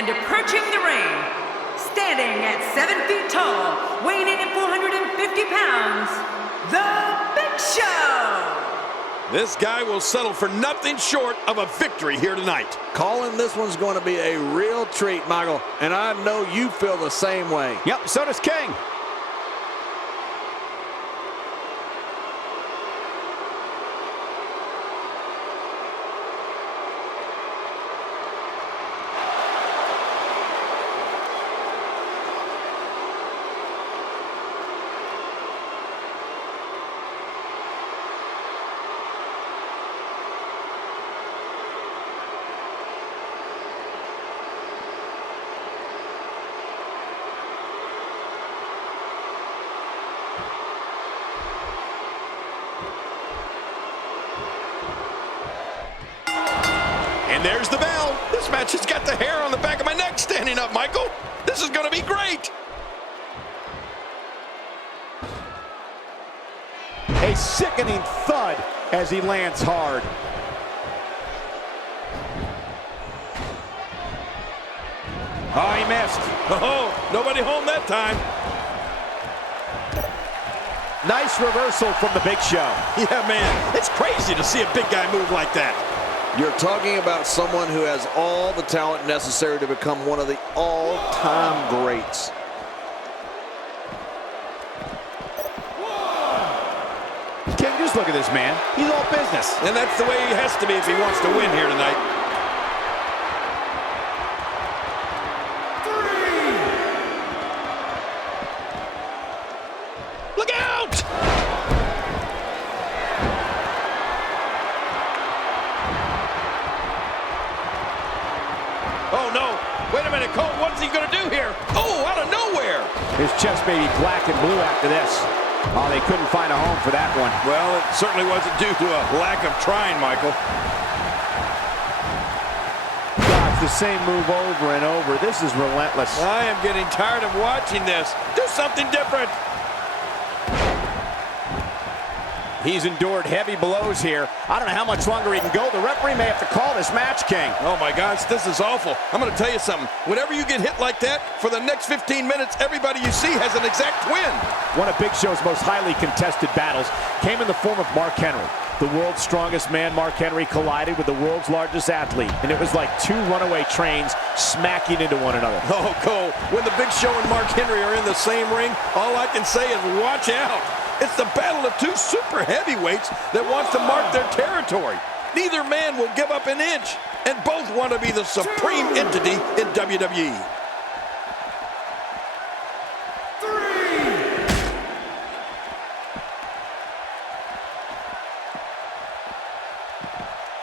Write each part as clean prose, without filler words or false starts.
And approaching the ring, standing at 7 feet tall, weighing in at 450 pounds, The Big Show! This guy will settle for nothing short of a victory here tonight. Calling this one's going to be a real treat, Michael, and I know you feel the same way. Yep, so does King. And there's the bell. This match has got the hair on the back of my neck standing up, Michael. This is going to be great. A sickening thud as he lands hard. Oh, he missed. Oh, nobody home that time. Nice reversal from the Big Show. Yeah, man, it's crazy to see a big guy move like that. You're talking about someone who has all the talent necessary to become one of the all-time greats. King, just look at this man. He's all business. And that's the way he has to be if he wants to win here tonight. Look out! Oh, no. Wait a minute, Cole. What's he going to do here? Oh, out of nowhere. His chest may be black and blue after this. Oh, they couldn't find a home for that one. Well, it certainly wasn't due to a lack of trying, Michael. God, it's the same move over and over. This is relentless. I am getting tired of watching this. Do something different. He's endured heavy blows here. I don't know how much longer he can go. The referee may have to call this match, King. Oh, my gosh, this is awful. I'm going to tell you something. Whenever you get hit like that, for the next 15 minutes, everybody you see has an exact win. One of Big Show's most highly contested battles came in the form of Mark Henry. The world's strongest man, Mark Henry, collided with the world's largest athlete, and it was like two runaway trains smacking into one another. Oh, Cole, when the Big Show and Mark Henry are in the same ring, all I can say is watch out. It's the battle of two super heavyweights that wants to mark their territory. Neither man will give up an inch, and both want to be the supreme entity in WWE.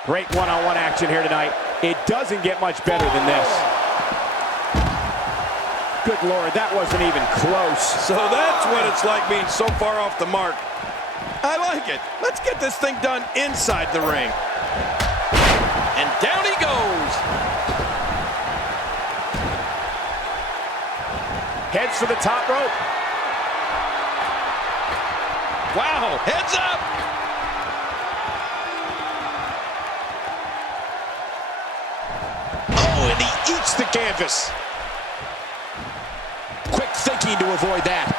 Great one-on-one action here tonight. It doesn't get much better than this. Good Lord, that wasn't even close. So that's what it's like being so far off the mark. I like it. Let's get this thing done inside the ring. And down he goes. Heads for the top rope. Wow, heads up. Oh, and he eats the canvas. Quick thinking to avoid that.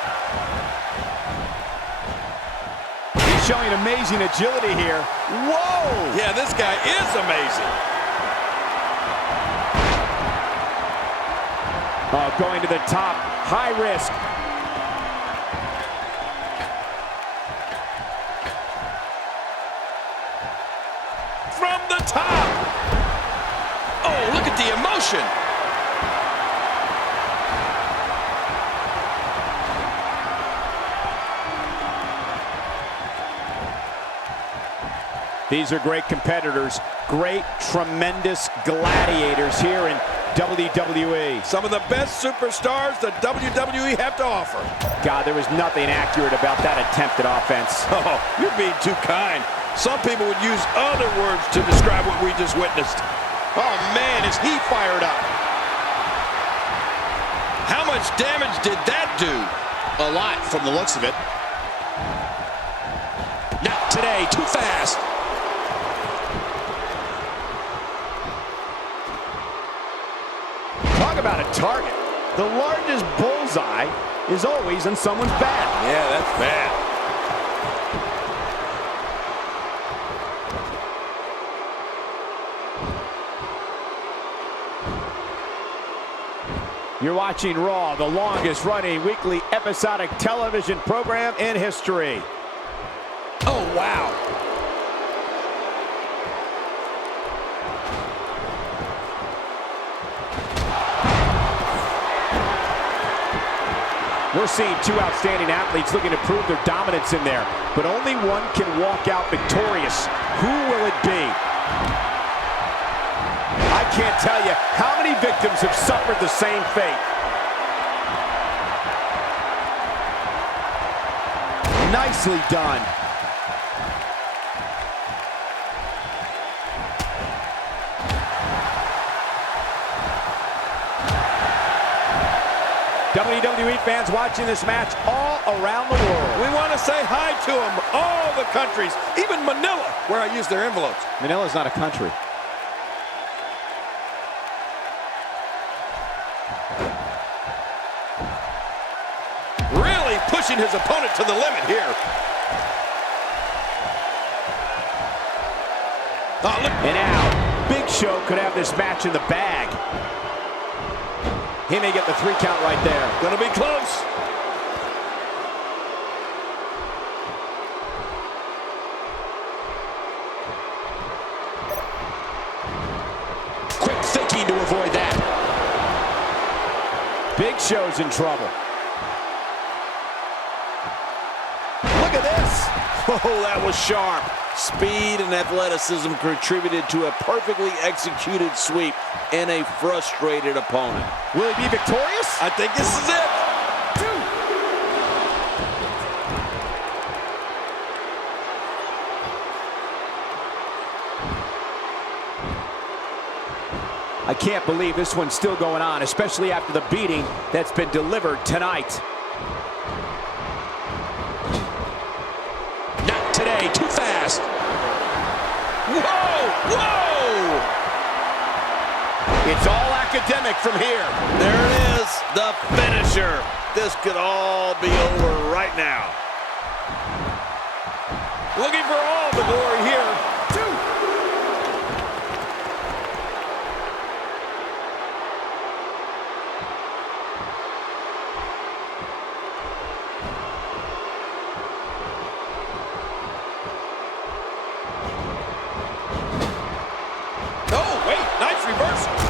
He's showing amazing agility here. Whoa! Yeah, this guy is amazing. Oh, going to the top. High risk. From the top. Oh, look at the emotion. These are great competitors, great, tremendous gladiators here in WWE. Some of the best superstars the WWE have to offer. God, there was nothing accurate about that attempted offense. Oh, you're being too kind. Some people would use other words to describe what we just witnessed. Oh, man, is he fired up. How much damage did that do? A lot from the looks of it. Not today, too fast. target. The largest bullseye is always in someone's back. Yeah, that's bad. You're watching Raw, the longest-running weekly episodic television program in history. Oh, wow. We're seeing two outstanding athletes looking to prove their dominance in there, but only one can walk out victorious. Who will it be? I can't tell you how many victims have suffered the same fate. Nicely done. WWE fans watching this match all around the world. We want to say hi to them, all the countries, even Manila, where I use their envelopes. Manila's not a country. Really pushing his opponent to the limit here. Oh, look. And now, Big Show could have this match in the bag. He may get the 3 count right there. Gonna be close. Quick thinking to avoid that. Big Show's in trouble. Look at this. Oh, that was sharp. Speed and athleticism contributed to a perfectly executed sweep and a frustrated opponent. Will he be victorious? I think this is it. I can't believe this one's still going on, especially after the beating that's been delivered tonight. Not today. Too fast. Whoa! Whoa! It's all academic from here. There it is, the finisher. This could all be over right now. Looking for all the glory here.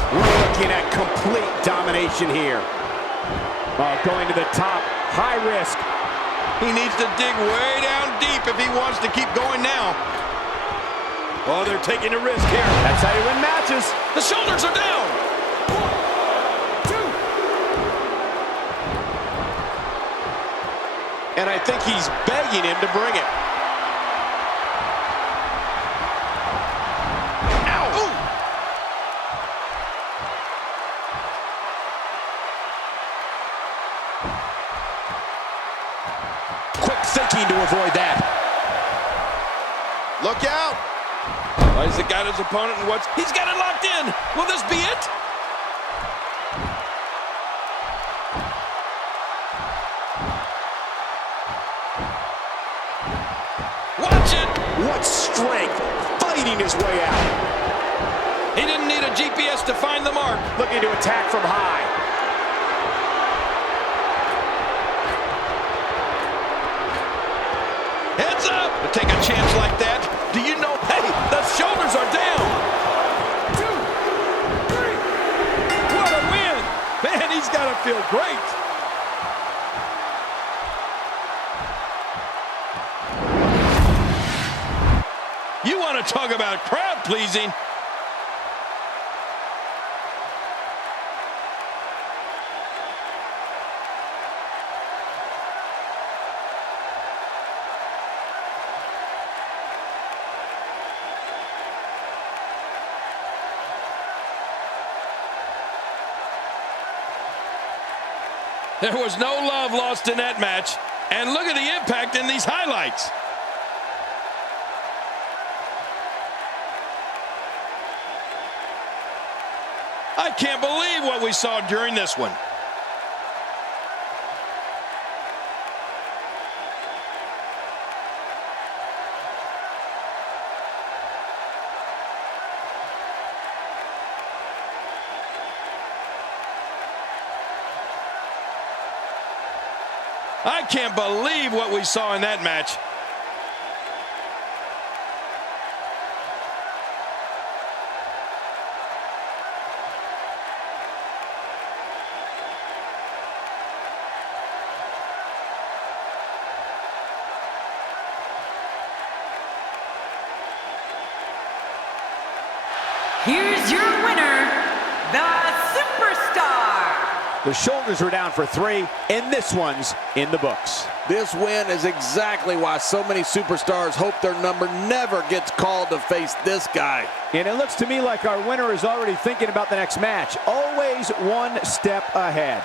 We're looking at complete domination here. Going to the top, high risk. He needs to dig way down deep if he wants to keep going now. Oh, they're taking a risk here. That's how you win matches. The shoulders are down. 1, 2. And I think he's begging him to bring it. Thinking to avoid that. Look out! He's got his opponent and he's got it locked in. Will this be it? Watch it! What strength, fighting his way out. He didn't need a GPS to find the mark. Looking to attack from high. Heads up! To take a chance like that. Do you know? Hey, the shoulders are down. 2, 3. What a win! Man, he's got to feel great. You want to talk about crowd pleasing? There was no love lost in that match. And look at the impact in these highlights. I can't believe what we saw during this one. I can't believe what we saw in that match. Here's your winner, the Superstar. The shoulders are down for 3, and this one's in the books. This win is exactly why so many superstars hope their number never gets called to face this guy. And it looks to me like our winner is already thinking about the next match. Always one step ahead.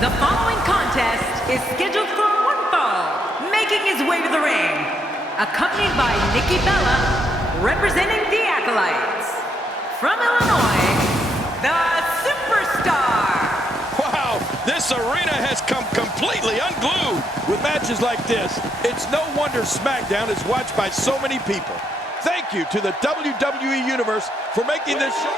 The following contest is scheduled for one fall, making his way to the ring, accompanied by Nikki Bella, representing the Acolytes. From Illinois, the Superstar. Wow, this arena has come completely unglued with matches like this. It's no wonder SmackDown is watched by so many people. Thank you to the WWE Universe for making this show.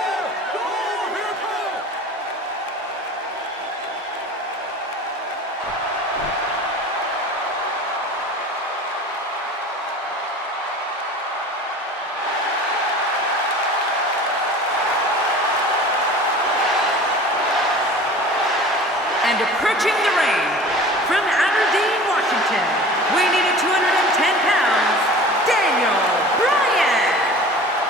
And approaching the ring, from Aberdeen, Washington, weighing in at 210 pounds, Daniel Bryan.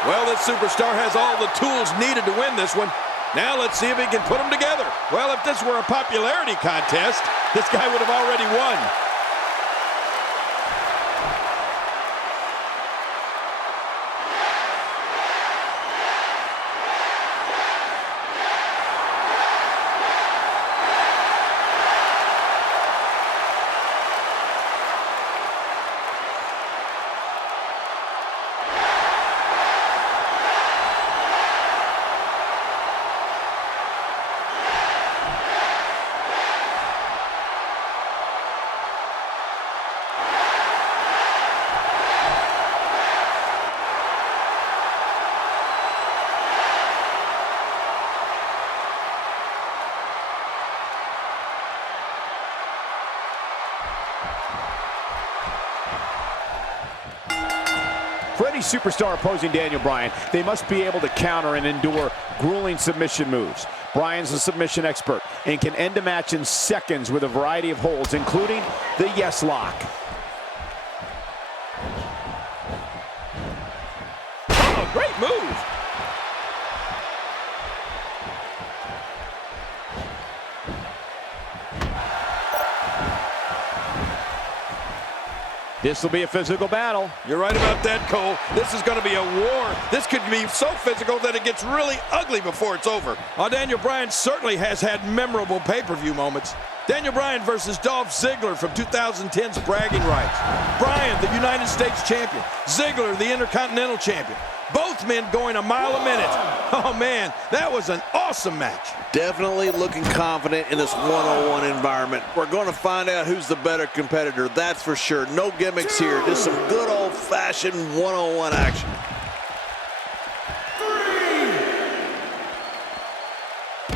Well, this superstar has all the tools needed to win this one. Now let's see if he can put them together. Well, if this were a popularity contest, this guy would have already won. superstar opposing Daniel Bryan, they must be able to counter and endure grueling submission moves. Bryan's a submission expert and can end a match in seconds with a variety of holds, including the yes lock. Oh, great move. This will be a physical battle. You're right about that, Cole. This is going to be a war. This could be so physical that it gets really ugly before it's over. Daniel Bryan certainly has had memorable pay-per-view moments. Daniel Bryan versus Dolph Ziggler from 2010's Bragging Rights. Bryan, the United States champion. Ziggler, the Intercontinental champion. Both men going a mile a minute. Oh, man, that was an awesome match. Definitely looking confident in this one-on-one environment. We're going to find out who's the better competitor, that's for sure. No gimmicks here, just some good old-fashioned one-on-one action.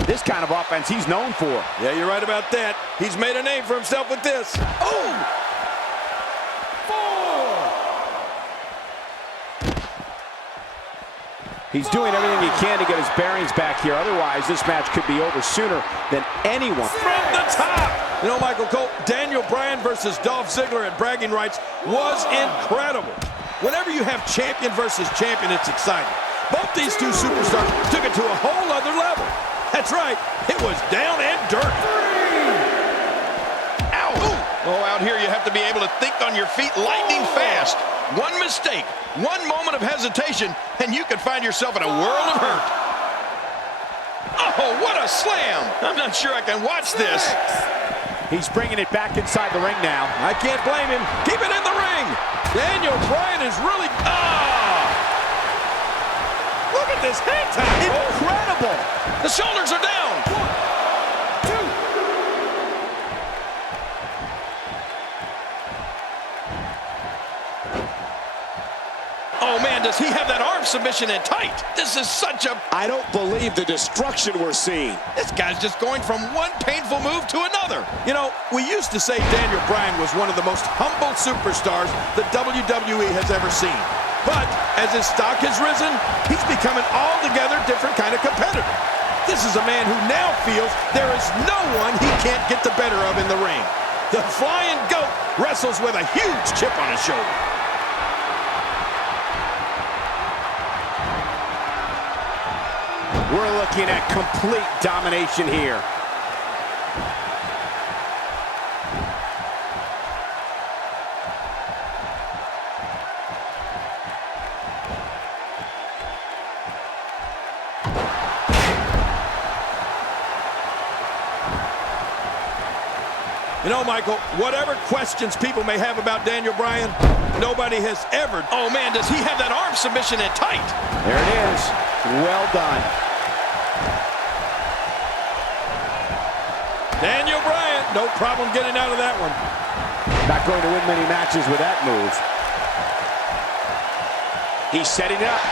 This kind of offense he's known for. Yeah, you're right about that. He's made a name for himself with this. Oh! He's doing everything he can to get his bearings back here. Otherwise, this match could be over sooner than anyone. From the top! You know, Michael Cole, Daniel Bryan versus Dolph Ziggler at Bragging Rights was incredible. Whenever you have champion versus champion, it's exciting. Both these two superstars took it to a whole other level. That's right, it was down and dirty. Ow! Oh, out here you have to be able to think on your feet lightning fast. One mistake, one moment of hesitation, and you could find yourself in a world of hurt. Oh, what a slam! I'm not sure I can watch this. He's bringing it back inside the ring now. I can't blame him. Keep it in the ring. Daniel Bryan is really... Look at this hang time. Incredible! The shoulders are down. 1, 2. Oh, man, does he have that arm submission in tight? This is such a... I don't believe the destruction we're seeing. This guy's just going from one painful move to another. You know, we used to say Daniel Bryan was one of the most humble superstars the WWE has ever seen. But as his stock has risen, he's become an altogether different kind of competitor. This is a man who now feels there is no one he can't get the better of in the ring. The Flying Goat wrestles with a huge chip on his shoulder. We're looking at complete domination here. You know, Michael, whatever questions people may have about Daniel Bryan, nobody has ever... Oh, man, does he have that arm submission in tight? There it is. Well done. Daniel Bryan, no problem getting out of that one. Not going to win many matches with that move. He's setting it up.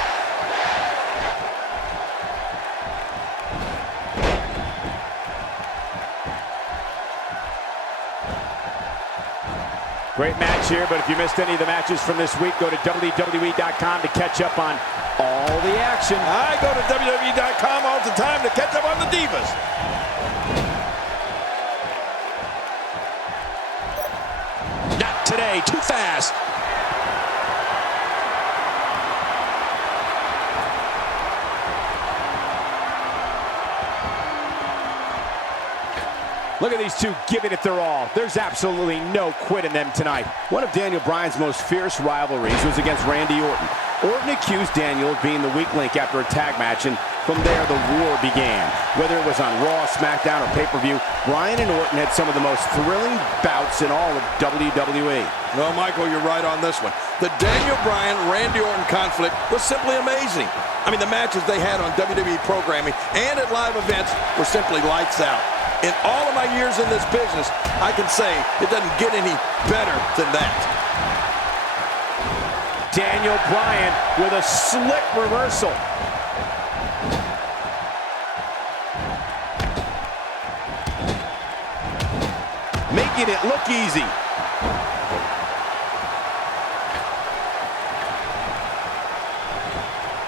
Great match here, but if you missed any of the matches from this week, go to WWE.com to catch up on all the action. I go to WWE.com all the time to catch up on the Divas. Not today, too fast. Look at these two giving it their all. There's absolutely no quit in them tonight. One of Daniel Bryan's most fierce rivalries was against Randy Orton. Orton accused Daniel of being the weak link after a tag match, and from there the war began. Whether it was on Raw, SmackDown, or pay-per-view, Bryan and Orton had some of the most thrilling bouts in all of WWE. Well, Michael, you're right on this one. The Daniel Bryan-Randy Orton conflict was simply amazing. I mean, the matches they had on WWE programming and at live events were simply lights out. In all of my years in this business, I can say it doesn't get any better than that. Daniel Bryan with a slick reversal. Making it look easy.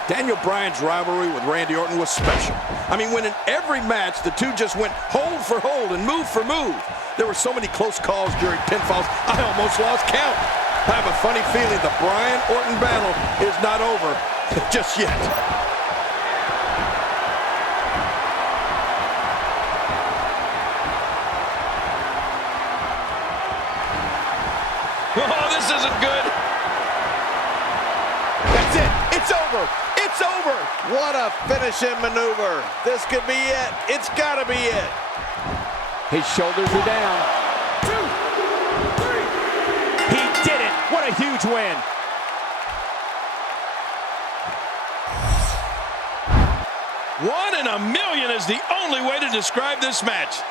Daniel Bryan's rivalry with Randy Orton was special. I mean, when in every match, the two just went hold for hold and move for move. There were so many close calls during pinfalls, I almost lost count. I have a funny feeling the Bryan-Orton battle is not over just yet. Oh, this isn't good. That's it. It's over. It's over. What a finishing maneuver. This could be it. It's got to be it. His shoulders are down. 2, 3. He did it. What a huge win. One in a million is the only way to describe this match.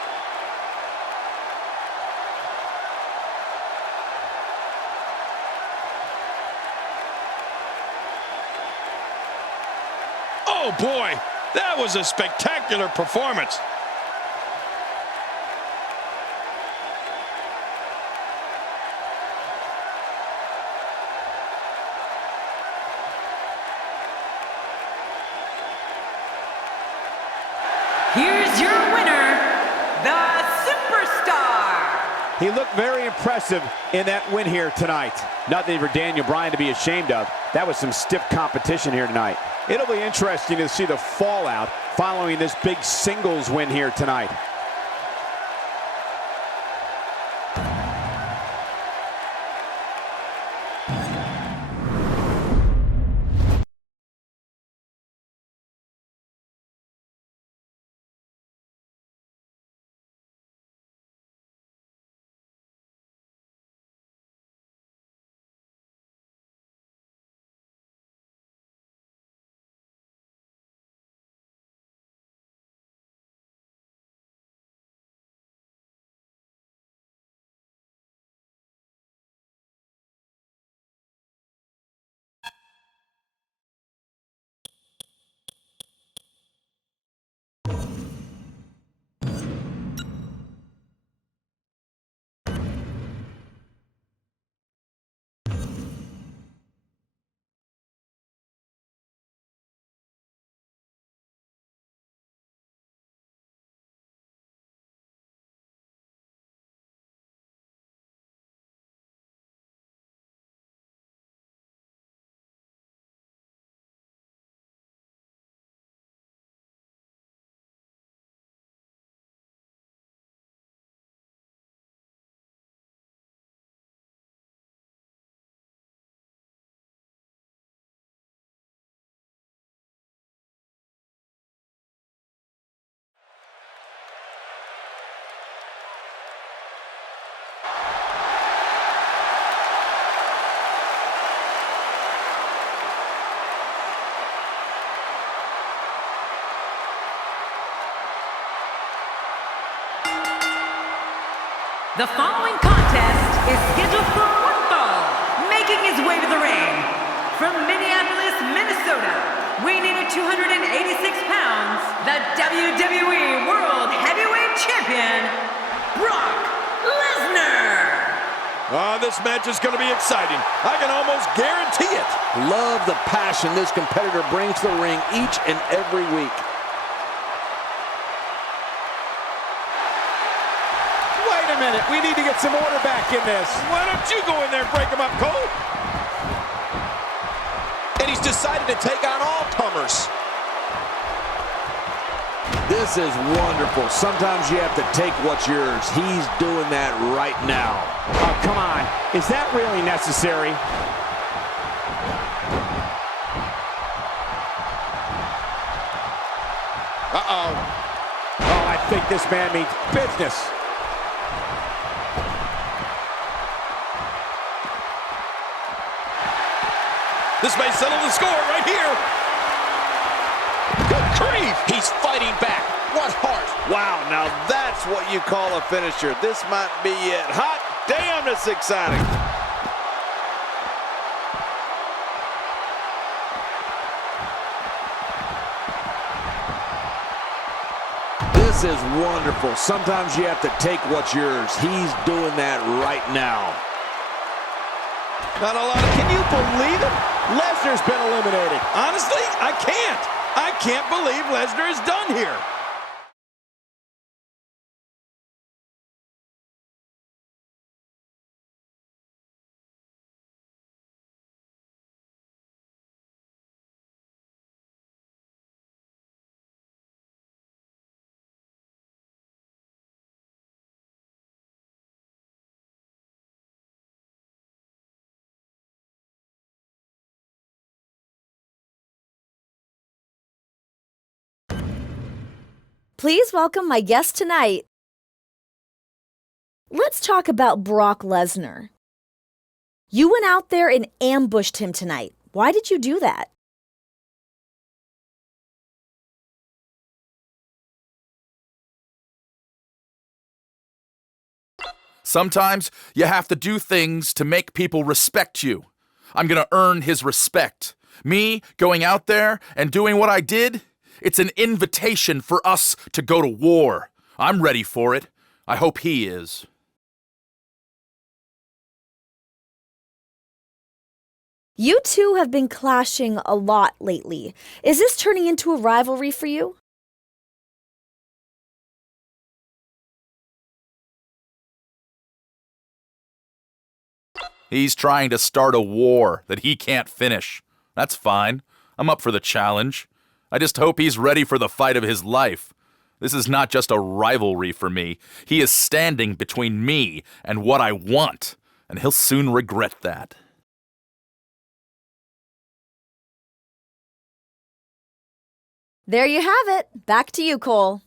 Oh boy, that was a spectacular performance. Here's your winner, the Superstar. He looked very impressive in that win here tonight. Nothing for Daniel Bryan to be ashamed of. That was some stiff competition here tonight. It'll be interesting to see the fallout following this big singles win here tonight. The following contest is scheduled for one fall, making his way to the ring. From Minneapolis, Minnesota, weighing in at 286 pounds, the WWE World Heavyweight Champion, Brock Lesnar. This match is going to be exciting. I can almost guarantee it. Love the passion this competitor brings to the ring each and every week. Wait a minute, we need to get some order back in this. Why don't you go in there and break him up, Cole? And he's decided to take on all comers. This is wonderful. Sometimes you have to take what's yours. He's doing that right now. Oh, come on. Is that really necessary? Uh-oh. Oh, I think this man means business. This may settle the score right here. Good grief. He's fighting back. What heart. Wow, now that's what you call a finisher. This might be it. Hot damn, it's exciting. This is wonderful. Sometimes you have to take what's yours. He's doing that right now. Not a lot of, can you believe it? Lesnar's been eliminated. Honestly, I can't believe Lesnar is done here. Please welcome my guest tonight. Let's talk about Brock Lesnar. You went out there and ambushed him tonight. Why did you do that? Sometimes you have to do things to make people respect you. I'm gonna earn his respect. Me going out there and doing what I did, it's an invitation for us to go to war. I'm ready for it. I hope he is. You two have been clashing a lot lately. Is this turning into a rivalry for you? He's trying to start a war that he can't finish. That's fine. I'm up for the challenge. I just hope he's ready for the fight of his life. This is not just a rivalry for me. He is standing between me and what I want, and he'll soon regret that. There you have it. Back to you, Cole.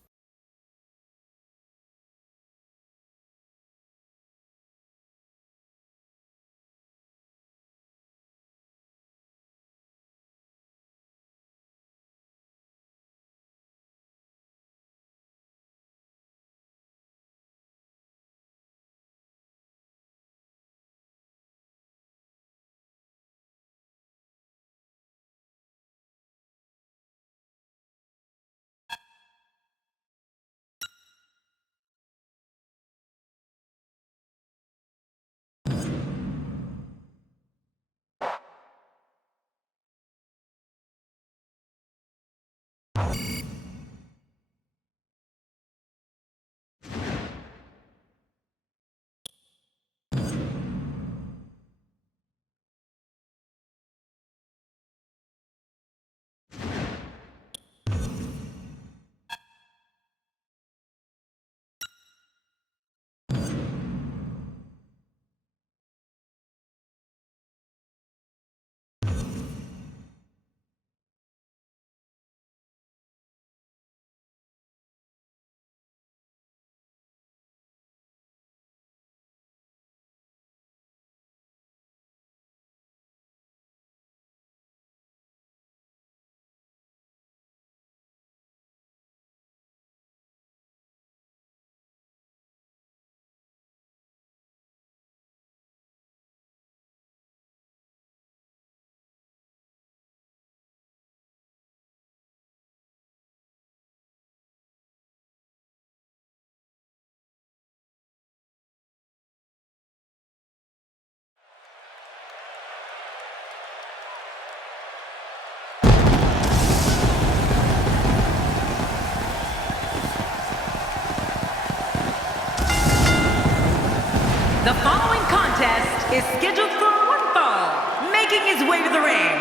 The following contest is scheduled for one fall, making his way to the ring,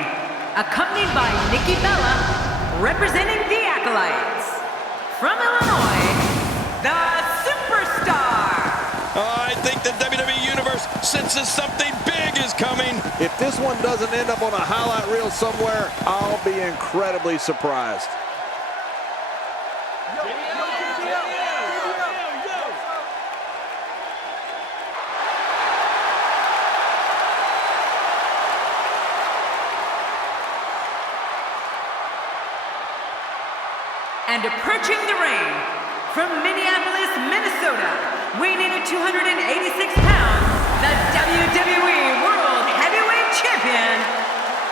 accompanied by Nikki Bella, representing the Acolytes. From Illinois, the Superstar. I think the WWE Universe senses something big is coming. If this one doesn't end up on a highlight reel somewhere, I'll be incredibly surprised. And approaching the ring, from Minneapolis, Minnesota, weighing in at 286 pounds, the WWE World Heavyweight Champion,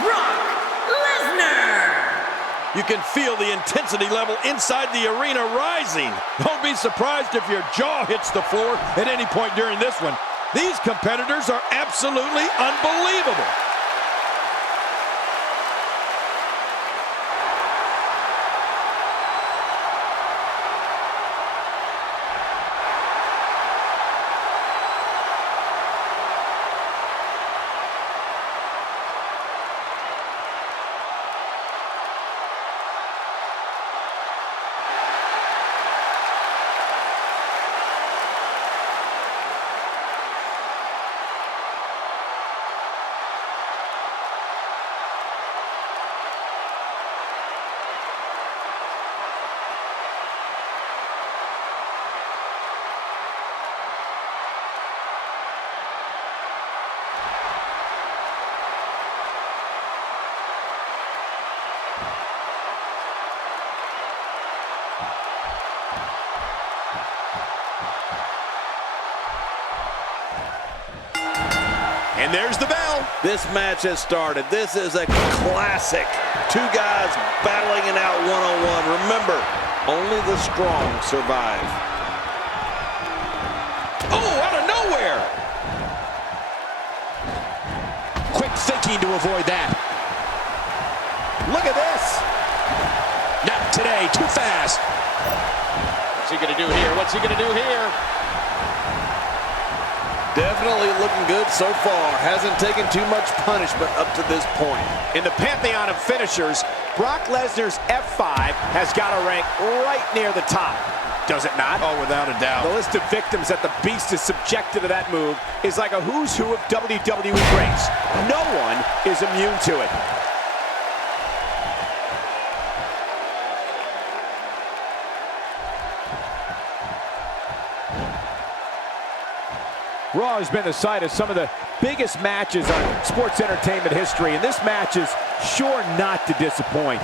Brock Lesnar. You can feel the intensity level inside the arena rising. Don't be surprised if your jaw hits the floor at any point during this one. These competitors are absolutely unbelievable. And there's the bell. This match has started. This is a classic. Two guys battling it out one-on-one. Remember, only the strong survive. Oh, out of nowhere. Quick thinking to avoid that. Look at this. Not today, too fast. What's he gonna do here? What's he gonna do here? Definitely looking good so far. Hasn't taken too much punishment up to this point. In the pantheon of finishers, Brock Lesnar's F5 has got to rank right near the top. Does it not? Oh, without a doubt. The list of victims that the Beast is subjected to that move is like a who's who of WWE greats. No one is immune to it. Raw has been the site of some of the biggest matches on sports entertainment history, and this match is sure not to disappoint.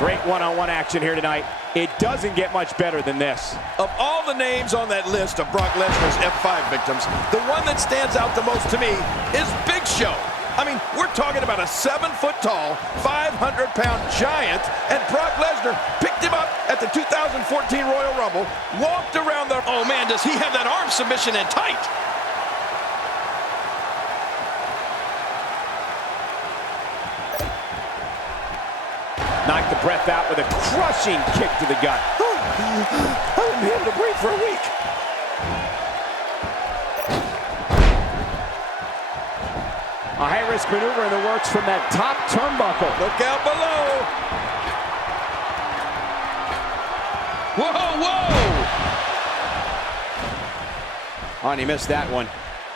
Great one-on-one action here tonight. It doesn't get much better than this. Of all the names on that list of Brock Lesnar's F5 victims, the one that stands out the most to me is Big Show. I mean, we're talking about a 7-foot-tall, 500-pound giant, and Brock Lesnar picked him up at the 2014 Royal Rumble, walked around the... Oh, man, does he have that arm submission in tight? Knocked the breath out with a crushing kick to the gut. I wouldn't be able to breathe for a week. A high-risk maneuver in the works from that top turnbuckle. Look out below. Whoa, whoa! Oh, and he missed that one.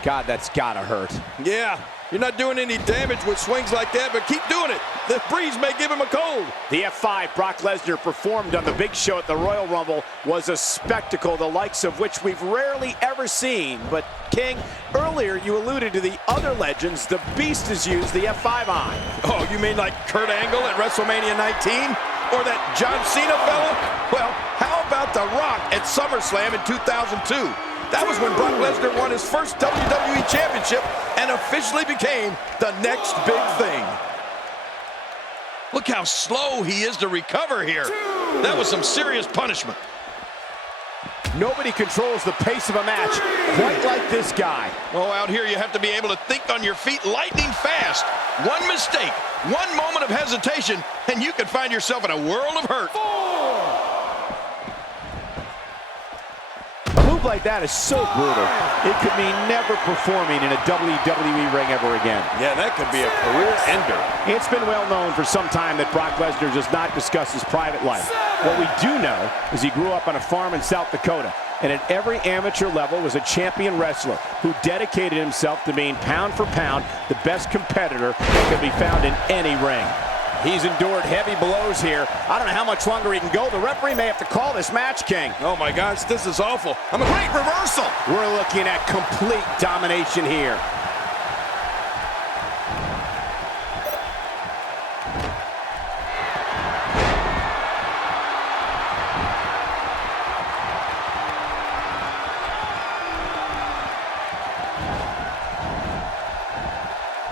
God, that's gotta hurt. Yeah, you're not doing any damage with swings like that, but keep doing it. The breeze may give him a cold. The F5 Brock Lesnar performed on the Big Show at the Royal Rumble was a spectacle, the likes of which we've rarely ever seen. But, King, earlier you alluded to the other legends the Beast has used the F5 on. Oh, you mean like Kurt Angle at WrestleMania 19? Or that John Cena fella? Well, how about The Rock at SummerSlam in 2002? That was when Brock Lesnar won his first WWE Championship and officially became the next big thing. Look how slow he is to recover here. That was some serious punishment. Nobody controls the pace of a match quite like this guy. Oh, out here you have to be able to think on your feet lightning fast. One mistake, one moment of hesitation, and you could find yourself in a world of hurt. A move like that is so brutal, it could mean never performing in a WWE ring ever again. Yeah, that could be a career ender. It's been well known for some time that Brock Lesnar does not discuss his private life. What we do know is he grew up on a farm in South Dakota, and at every amateur level was a champion wrestler who dedicated himself to being pound for pound the best competitor that could be found in any ring. He's endured heavy blows here. I don't know how much longer he can go. The referee may have to call this match, King. Oh my gosh, this is awful. Great reversal. We're looking at complete domination here.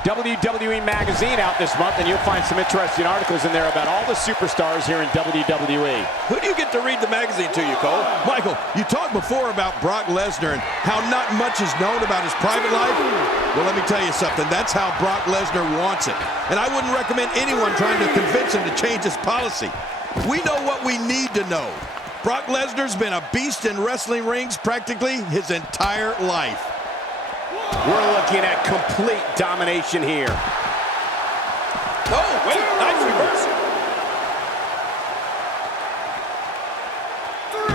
WWE Magazine out this month, and you'll find some interesting articles in there about all the superstars here in WWE. Who do you get to read the magazine to, you Cole? Michael, you talked before about Brock Lesnar and how not much is known about his private life. Well, let me tell you something. That's how Brock Lesnar wants it. And I wouldn't recommend anyone trying to convince him to change his policy. We know what we need to know. Brock Lesnar's been a beast in wrestling rings practically his entire life. We're looking at complete domination here. Oh, wait, nice reversal.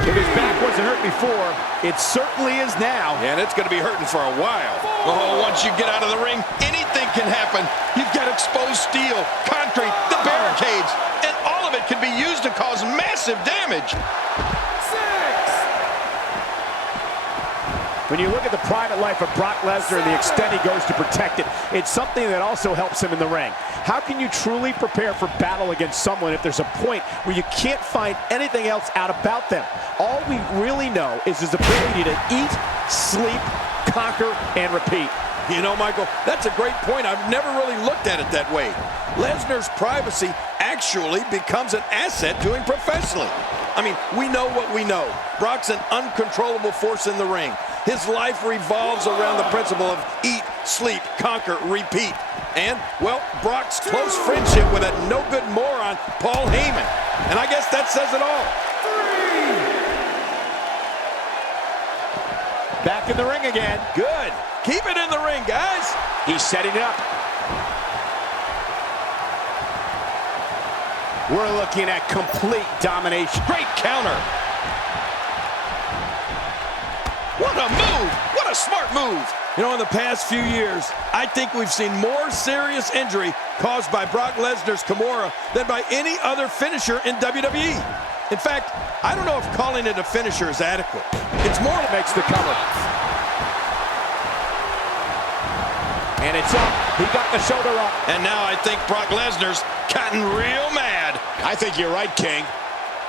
If his back wasn't hurt before, it certainly is now. Yeah, and it's going to be hurting for a while. Oh, once you get out of the ring, anything can happen. You've got exposed steel, concrete, the barricades, and all of it can be used to cause massive damage. When you look at the private life of Brock Lesnar and the extent he goes to protect it, it's something that also helps him in the ring. How can you truly prepare for battle against someone if there's a point where you can't find anything else out about them? All we really know is his ability to eat, sleep, conquer, and repeat. You know, Michael, that's a great point. I've never really looked at it that way. Lesnar's privacy actually becomes an asset to him professionally. I mean, we know what we know. Brock's an uncontrollable force in the ring. His life revolves around the principle of eat, sleep, conquer, repeat. And, well, Brock's close friendship with that no-good moron, Paul Heyman. And I guess that says it all. Back in the ring again. Good. Keep it in the ring, guys. He's setting it up. We're looking at complete domination. Great counter. What a move. What a smart move. You know, in the past few years, I think we've seen more serious injury caused by Brock Lesnar's Kimura than by any other finisher in WWE. In fact, I don't know if calling it a finisher is adequate. It's more makes the cover. And it's up. He got the shoulder up. And now I think Brock Lesnar's gotten real mad. I think you're right, King.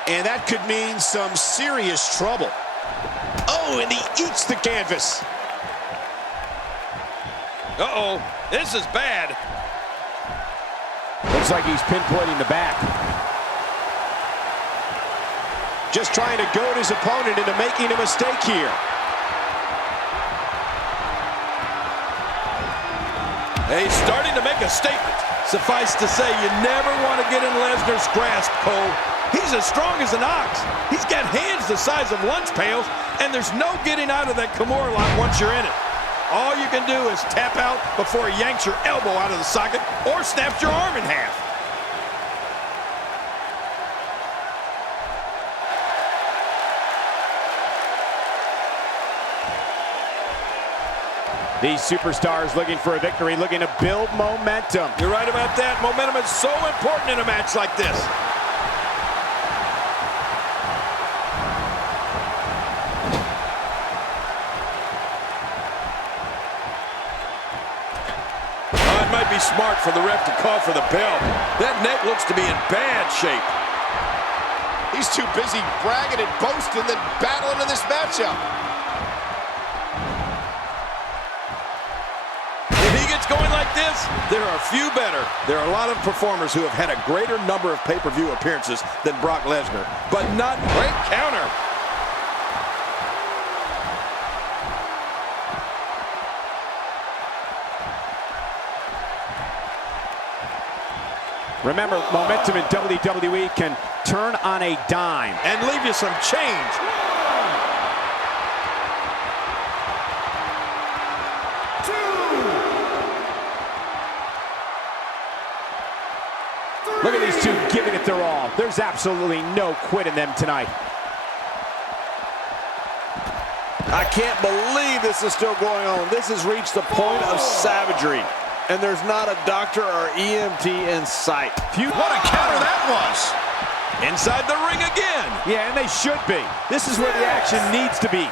And that could mean some serious trouble. Oh, and he eats the canvas. Uh-oh, this is bad. Looks like he's pinpointing the back. Just trying to goad his opponent into making a mistake here. He's starting to make a statement. Suffice to say, you never want to get in Lesnar's grasp, Cole. He's as strong as an ox. He's got hands the size of lunch pails, and there's no getting out of that Kimura lock once you're in it. All you can do is tap out before he yanks your elbow out of the socket or snaps your arm in half. These superstars looking for a victory, looking to build momentum. You're right about that. Momentum is so important in a match like this. Oh, it might be smart for the ref to call for the bell. That neck looks to be in bad shape. He's too busy bragging and boasting than battling in this matchup. Going like this, there are few better. There are a lot of performers who have had a greater number of pay-per-view appearances than Brock Lesnar, but not great counter. Remember, momentum in WWE can turn on a dime and leave you some change. Look at these two giving it their all. There's absolutely no quit in them tonight. I can't believe this is still going on. This has reached the point of savagery. And there's not a doctor or EMT in sight. What a counter that was. Inside the ring again. Yeah, and they should be. This is where the action needs to be.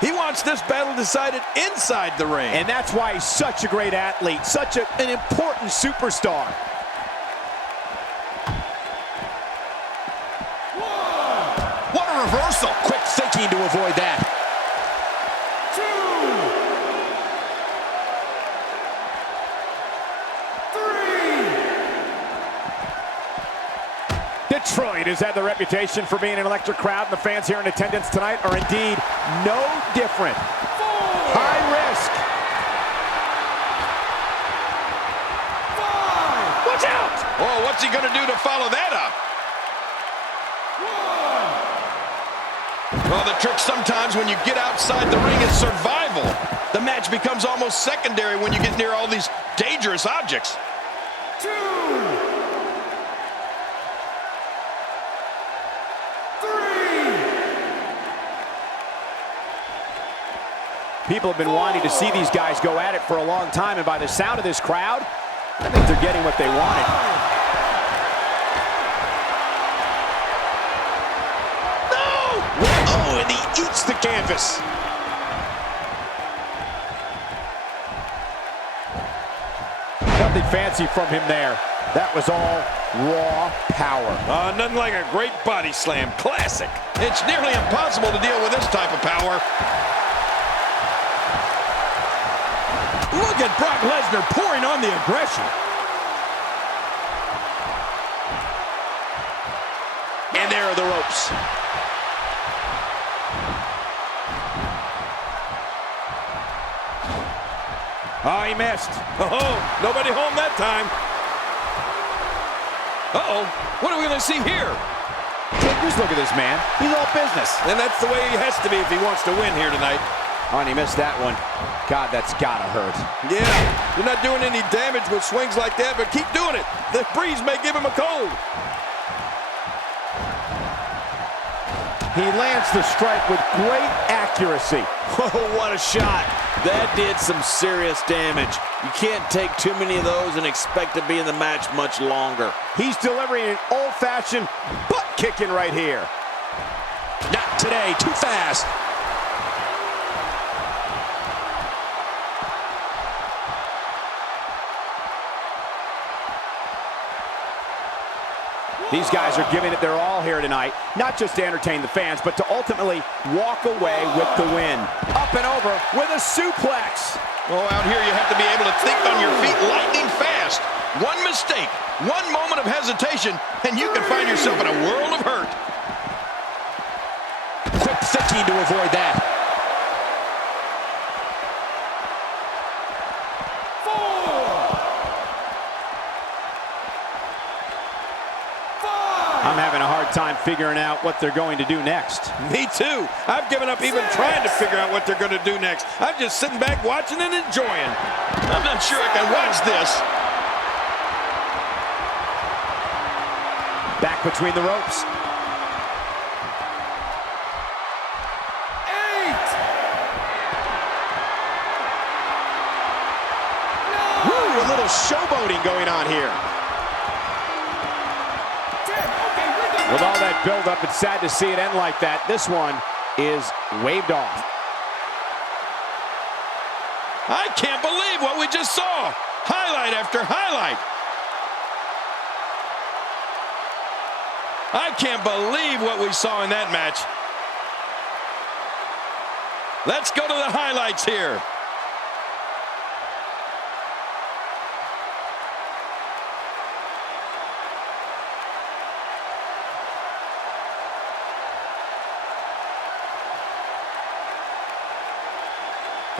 He wants this battle decided inside the ring. And that's why he's such a great athlete, such an important superstar. What a reversal. Quick thinking to avoid that. Detroit has had the reputation for being an electric crowd, and the fans here in attendance tonight are indeed no different. High risk. Watch out! Oh, what's he going to do to follow that up? Well, the trick sometimes when you get outside the ring is survival. The match becomes almost secondary when you get near all these dangerous objects. People have been wanting to see these guys go at it for a long time, and by the sound of this crowd, I think they're getting what they wanted. hits the canvas. Nothing fancy from him there. That was all raw power. Nothing like a great body slam. Classic. It's nearly impossible to deal with this type of power. Look at Brock Lesnar pouring on the aggression. And there are the ropes. Oh, he missed. Oh, nobody home that time. Uh-oh, what are we going to see here? Just look at this man. He's all business. And that's the way he has to be if he wants to win here tonight. Oh, and he missed that one. God, that's gotta hurt. Yeah, you're not doing any damage with swings like that, but keep doing it. The breeze may give him a cold. He lands the strike with great accuracy. Oh, what a shot. That did some serious damage. You can't take too many of those and expect to be in the match much longer. He's delivering an old-fashioned butt kicking right here. Not today, too fast. These guys are giving it their all here tonight, not just to entertain the fans, but to ultimately walk away with the win. Up and over with a suplex. Oh, out here you have to be able to think on your feet lightning fast. One mistake, one moment of hesitation, and you can find yourself in a world of hurt. Quick thinking to avoid that. I'm having a hard time figuring out what they're going to do next. Me too. I've given up even trying to figure out what they're going to do next. I'm just sitting back watching and enjoying. I'm not sure I can watch this. Back between the ropes. Woo, a little showboating going on here. With all that build-up, it's sad to see it end like that. This one is waved off. I can't believe what we just saw. Highlight after highlight. I can't believe what we saw in that match. Let's go to the highlights here.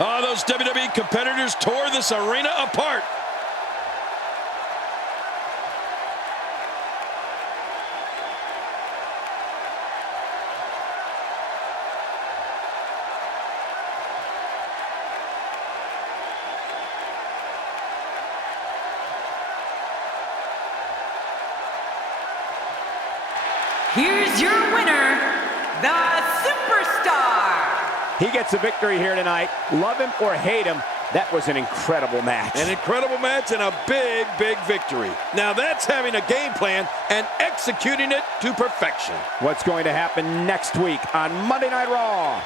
Oh, those WWE competitors tore this arena apart. Here's your winner, the Superstar. He gets a victory here tonight. Love him or hate him, that was an incredible match. An incredible match and a big, big victory. Now that's having a game plan and executing it to perfection. What's going to happen next week on Monday Night Raw?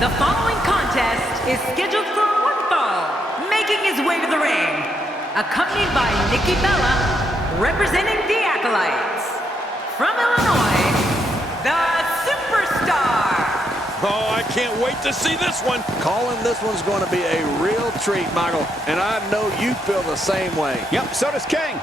The following contest is scheduled for one fall, making his way to the ring, accompanied by Nikki Bella, representing the Acolytes. From Illinois, the Superstar. Oh, I can't wait to see this one. Calling this one's going to be a real treat, Michael, and I know you feel the same way. Yep, so does King.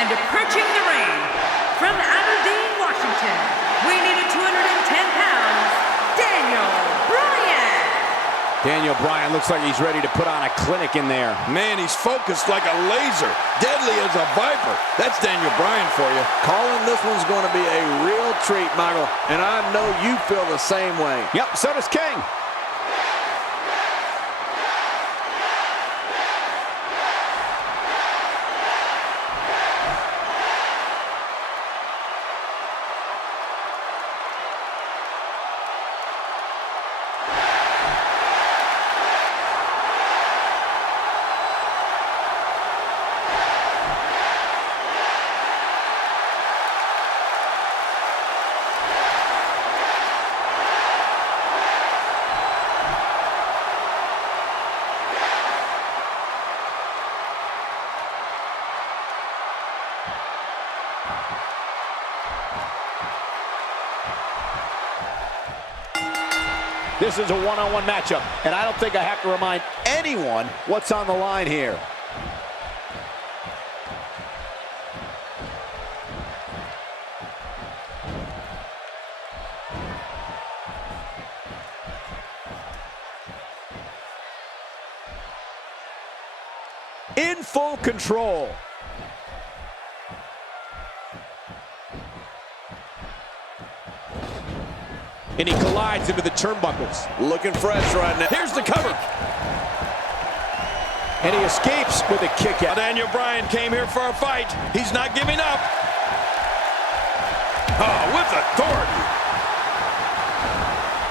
And approaching the ring, from Aberdeen, Washington, weighing in at 210 pounds, Daniel Bryan. Daniel Bryan looks like he's ready to put on a clinic in there. Man, he's focused like a laser, deadly as a viper. That's Daniel Bryan for you. Calling this one's going to be a real treat, Michael, and I know you feel the same way. Yep, so does King. This is a one-on-one matchup, and I don't think I have to remind anyone what's on the line here. In full control. And he collides into the turnbuckles. Looking fresh right now. Here's the cover. And he escapes with a kick out. Daniel Bryan came here for a fight. He's not giving up. Oh, with authority.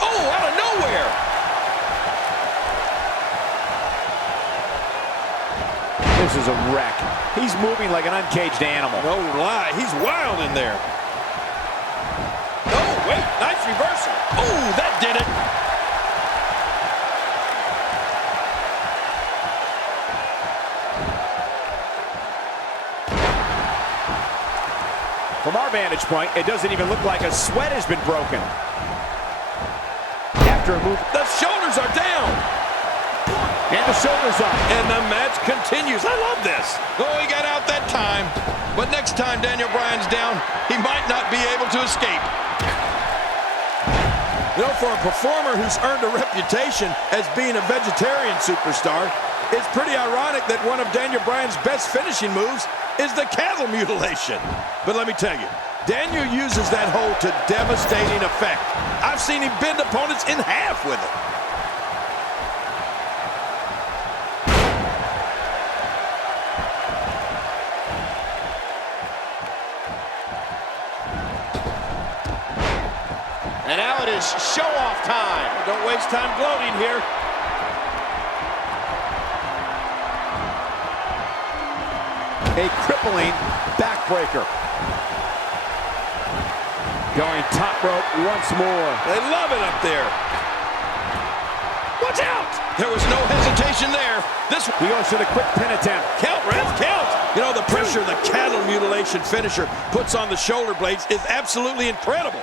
Oh, out of nowhere. This is a wreck. He's moving like an uncaged animal. No lie, he's wild in there. Oh, wait, nice reversal. Oh, that did it. From our vantage point, it doesn't even look like a sweat has been broken. After a move, The shoulders are down. and the shoulders up. And the match continues. I love this. Oh, he got out that time. But next time Daniel Bryan's down, he might not be able to escape. You know, for a performer who's earned a reputation as being a vegetarian superstar, it's pretty ironic that one of Daniel Bryan's best finishing moves is the cattle mutilation. But let me tell you, Daniel uses that hold to devastating effect. I've seen him bend opponents in half with it. And now it is show-off time. Don't waste time gloating here. A crippling backbreaker. Going top rope once more. They love it up there. Watch out! There was no hesitation there. This He goes for the quick pin attempt. count, ref, count. You know, the pressure the cattle mutilation finisher puts on the shoulder blades is absolutely incredible.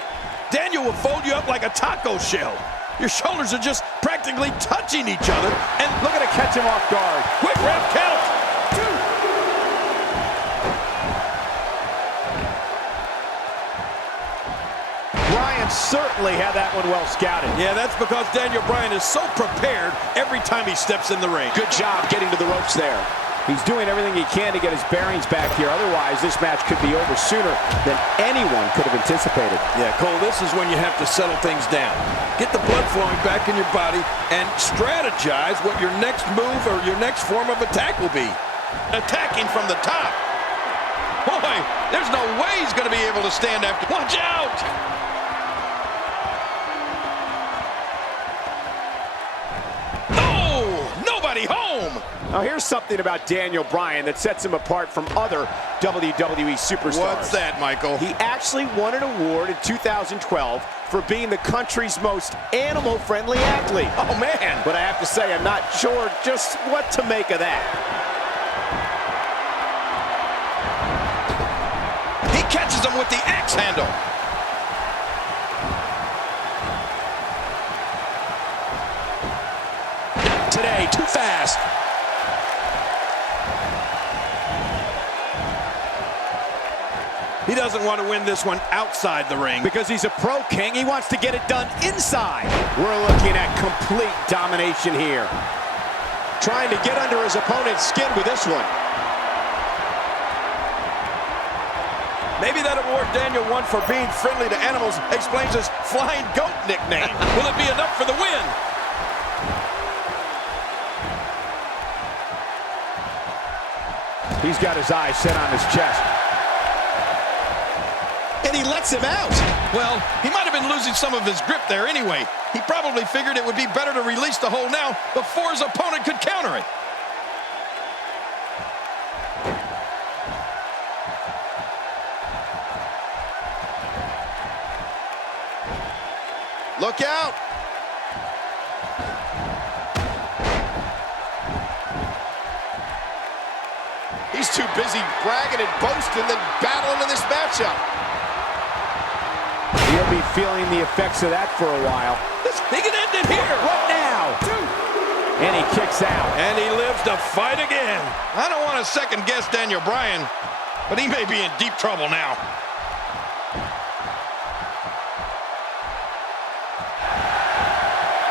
Daniel will fold you up like a taco shell. Your shoulders are just practically touching each other. And Look at it catch him off guard. quick, ref, count. Bryan certainly had that one well scouted. Yeah, that's because Daniel Bryan is so prepared every time he steps in the ring. Good job getting to the ropes there. He's doing everything he can to get his bearings back here. Otherwise, this match could be over sooner than anyone could have anticipated. Yeah, Cole, this is when you have to settle things down. Get the blood flowing back in your body and strategize what your next move or your next form of attack will be. Attacking from the top. boy, there's no way he's going to be able to stand after. Watch out! Oh, nobody home! Now here's something about Daniel Bryan that sets him apart from other WWE superstars. What's that, Michael? He actually won an award in 2012 for being the country's most animal-friendly athlete. Oh, man. But I have to say, I'm not sure just what to make of that. He catches him with the axe handle. Not today, too fast. He doesn't want to win this one outside the ring. Because he's a pro king, he wants to get it done inside. We're looking at complete domination here. Trying to get under his opponent's skin with this one. Maybe that award Daniel won for being friendly to animals explains his flying goat nickname. Will it be enough for the win? He's got his eyes set on his chest. And he lets him out. Well, he might have been losing some of his grip there anyway. He probably figured it would be better to release the hold now before his opponent could counter it. Look out. He's too busy bragging and boasting than battling in this matchup. He'll be feeling the effects of that for a while. He can end it here. What now? And he kicks out. And he lives to fight again. I don't want to second guess Daniel Bryan, but he may be in deep trouble now.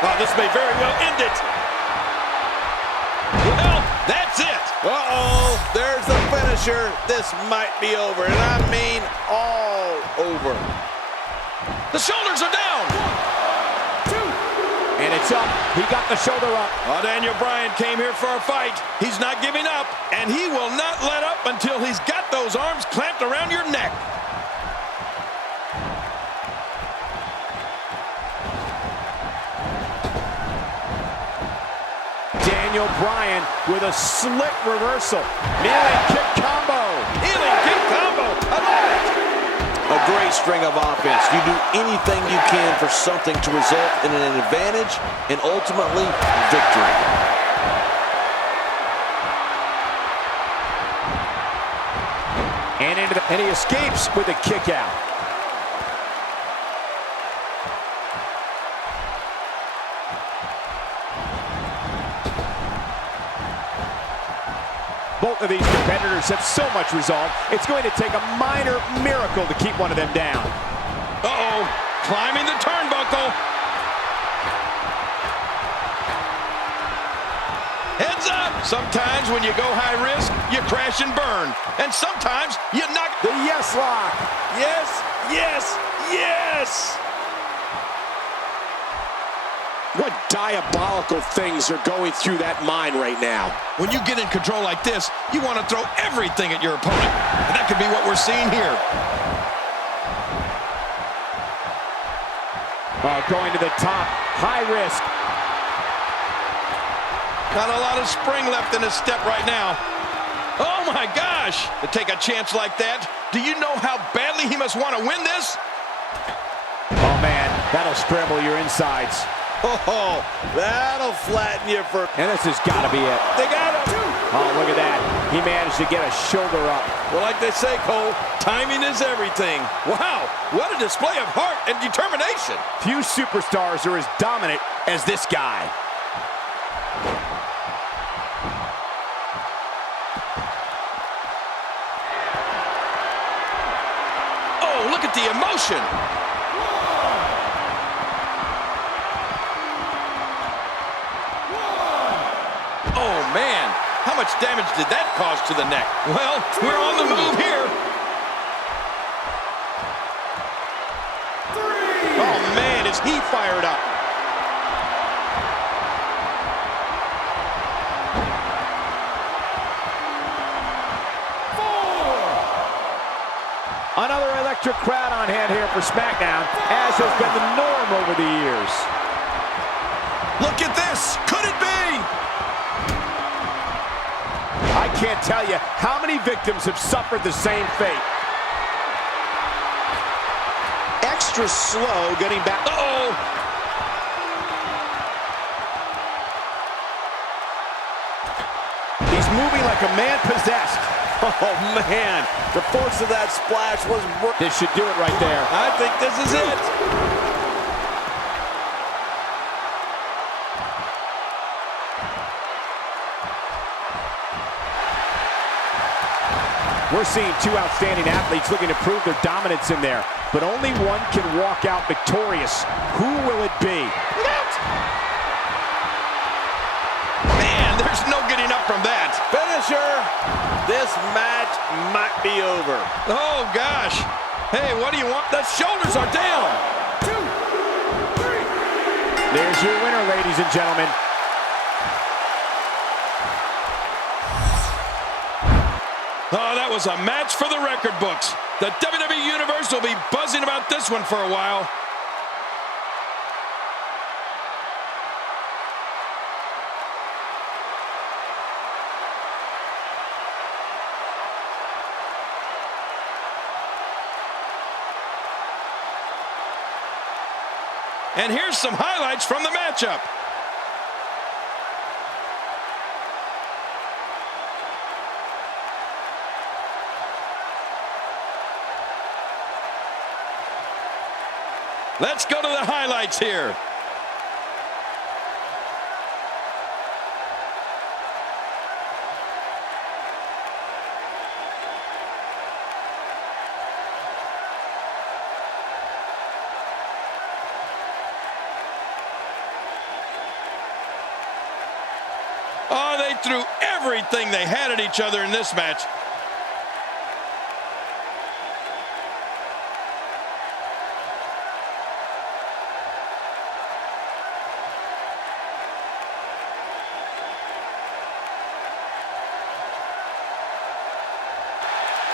Oh, this may very well end it. Well, that's it. Uh-oh, there's the finisher. This might be over, and I mean all over. The shoulders are down. 1, 2. And it's up. He got the shoulder up. Oh, Daniel Bryan came here for a fight. He's not giving up, and he will not let up until he's got those arms clamped around your neck. Daniel Bryan with a slick reversal. Kneeling kick combo. Healing kick combo. I love it. A great string of offense. You do anything you can for something to result in an advantage and ultimately victory. And he escapes with a kick out. Both of these competitors have so much resolve, it's going to take a minor miracle to keep one of them down. Uh-oh, climbing the turnbuckle. Heads up! Sometimes when you go high risk, you crash and burn. And sometimes you knock... The yes lock. Yes, yes, yes! What diabolical things are going through that mind right now? When you get in control like this, you want to throw everything at your opponent. And that could be what we're seeing here. Going to the top, high risk. Not a lot of spring left in his step right now. Oh my gosh! To take a chance like that, do you know how badly he must want to win this? Oh man, that'll scramble your insides. Oh, that'll flatten you for... And this has got to be it. They got him! Oh, look at that. He managed to get a shoulder up. Well, like they say, Cole, timing is everything. Wow, what a display of heart and determination. Few superstars are as dominant as this guy. Oh, look at the emotion. Oh, man, how much damage did that cause to the neck? Well, we're on the move here. 3. Oh, man, is he fired up. for SmackDown, as has been the norm over the years. Look at this. Could it be? I can't tell you how many victims have suffered the same fate. Extra slow getting back. Uh-oh. He's moving like a man possessed. Oh, man. The force of that splash was... This should do it right there. I think this is it. We're seeing two outstanding athletes looking to prove their dominance in there, but only one can walk out victorious. Who will it be? Man, there's no getting up from that. Finisher. This match might be over. Oh, gosh. Hey, what do you want? The shoulders are down. 2, 3. There's your winner, ladies and gentlemen. Oh, that was a match for the record books. The WWE Universe will be buzzing about this one for a while. And here's some highlights from the matchup. Let's go to the highlights here. Oh, they threw everything they had at each other in this match.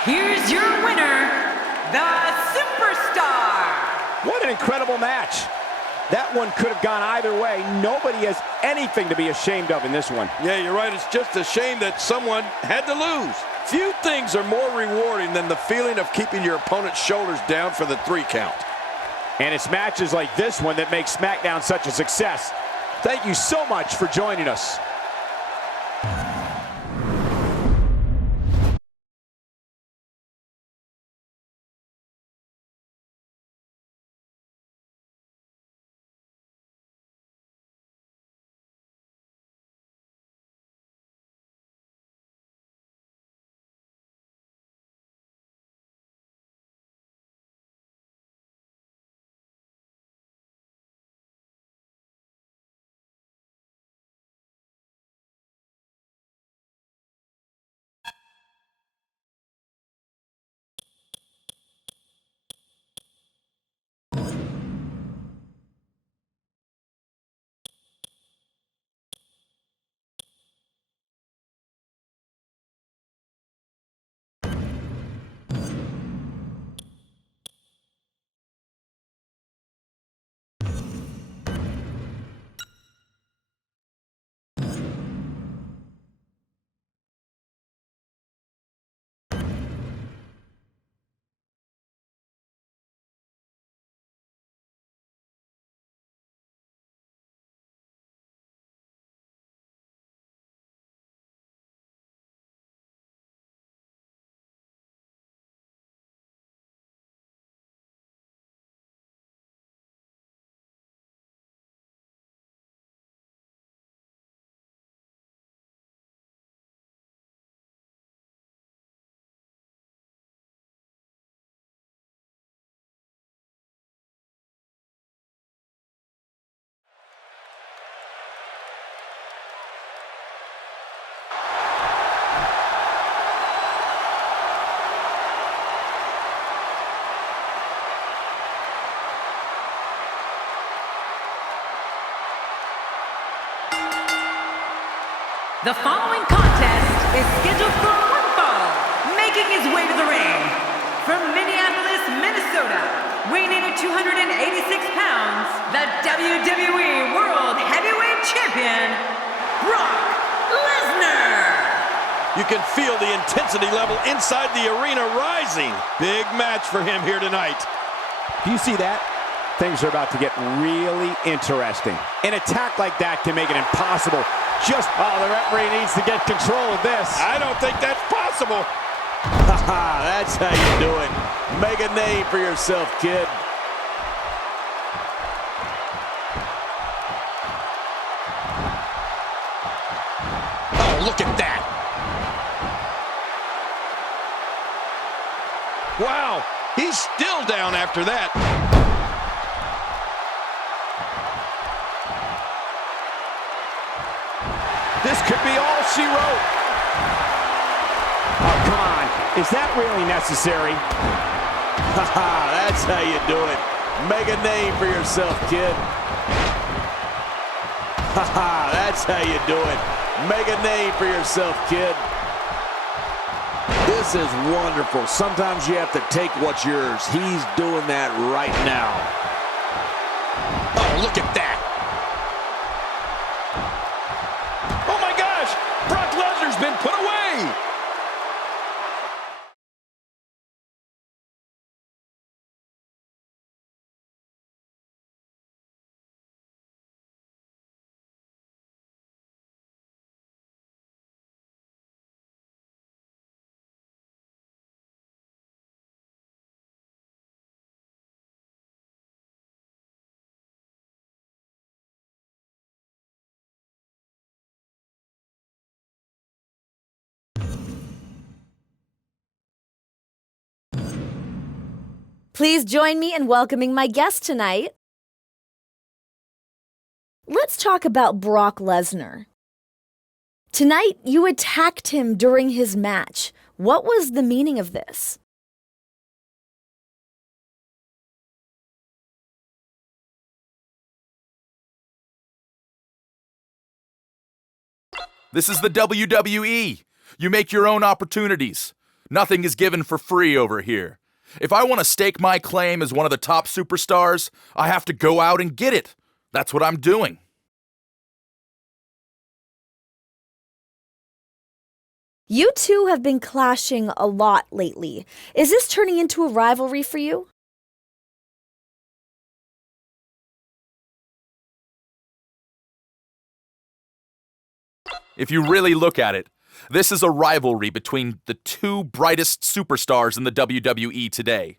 Here's your winner, the Superstar. What an incredible match. That one could have gone either way. Nobody has anything to be ashamed of in this one. Yeah, you're right. It's just a shame that someone had to lose. Few things are more rewarding than the feeling of keeping your opponent's shoulders down for the 3 count. And it's matches like this one that make SmackDown such a success. Thank you so much for joining us. The following contest is scheduled for one fall, making his way to the ring from Minneapolis, Minnesota, weighing in at 286 pounds, the WWE World Heavyweight Champion, Brock Lesnar. You can feel the intensity level inside the arena rising. Big match for him here tonight. Do you see that? Things are about to get really interesting. An attack like that can make it impossible. The referee needs to get control of this. I don't think that's possible. That's how you do it. Make a name for yourself, kid. Oh, look at that. Wow, he's still down after that. This could be all she wrote. Oh, come on. Is that really necessary? That's how you do it. Make a name for yourself, kid. That's how you do it. Make a name for yourself, kid. This is wonderful. Sometimes you have to take what's yours. He's doing that right now. Oh, look at that. Oh my gosh, Brock Lesnar's been put away. Please join me in welcoming my guest tonight. Let's talk about Brock Lesnar. Tonight, you attacked him during his match. What was the meaning of this? This is the WWE. You make your own opportunities. Nothing is given for free over here. If I want to stake my claim as one of the top superstars, I have to go out and get it. That's what I'm doing. You two have been clashing a lot lately. Is this turning into a rivalry for you? If you really look at it, this is a rivalry between the two brightest superstars in the WWE today.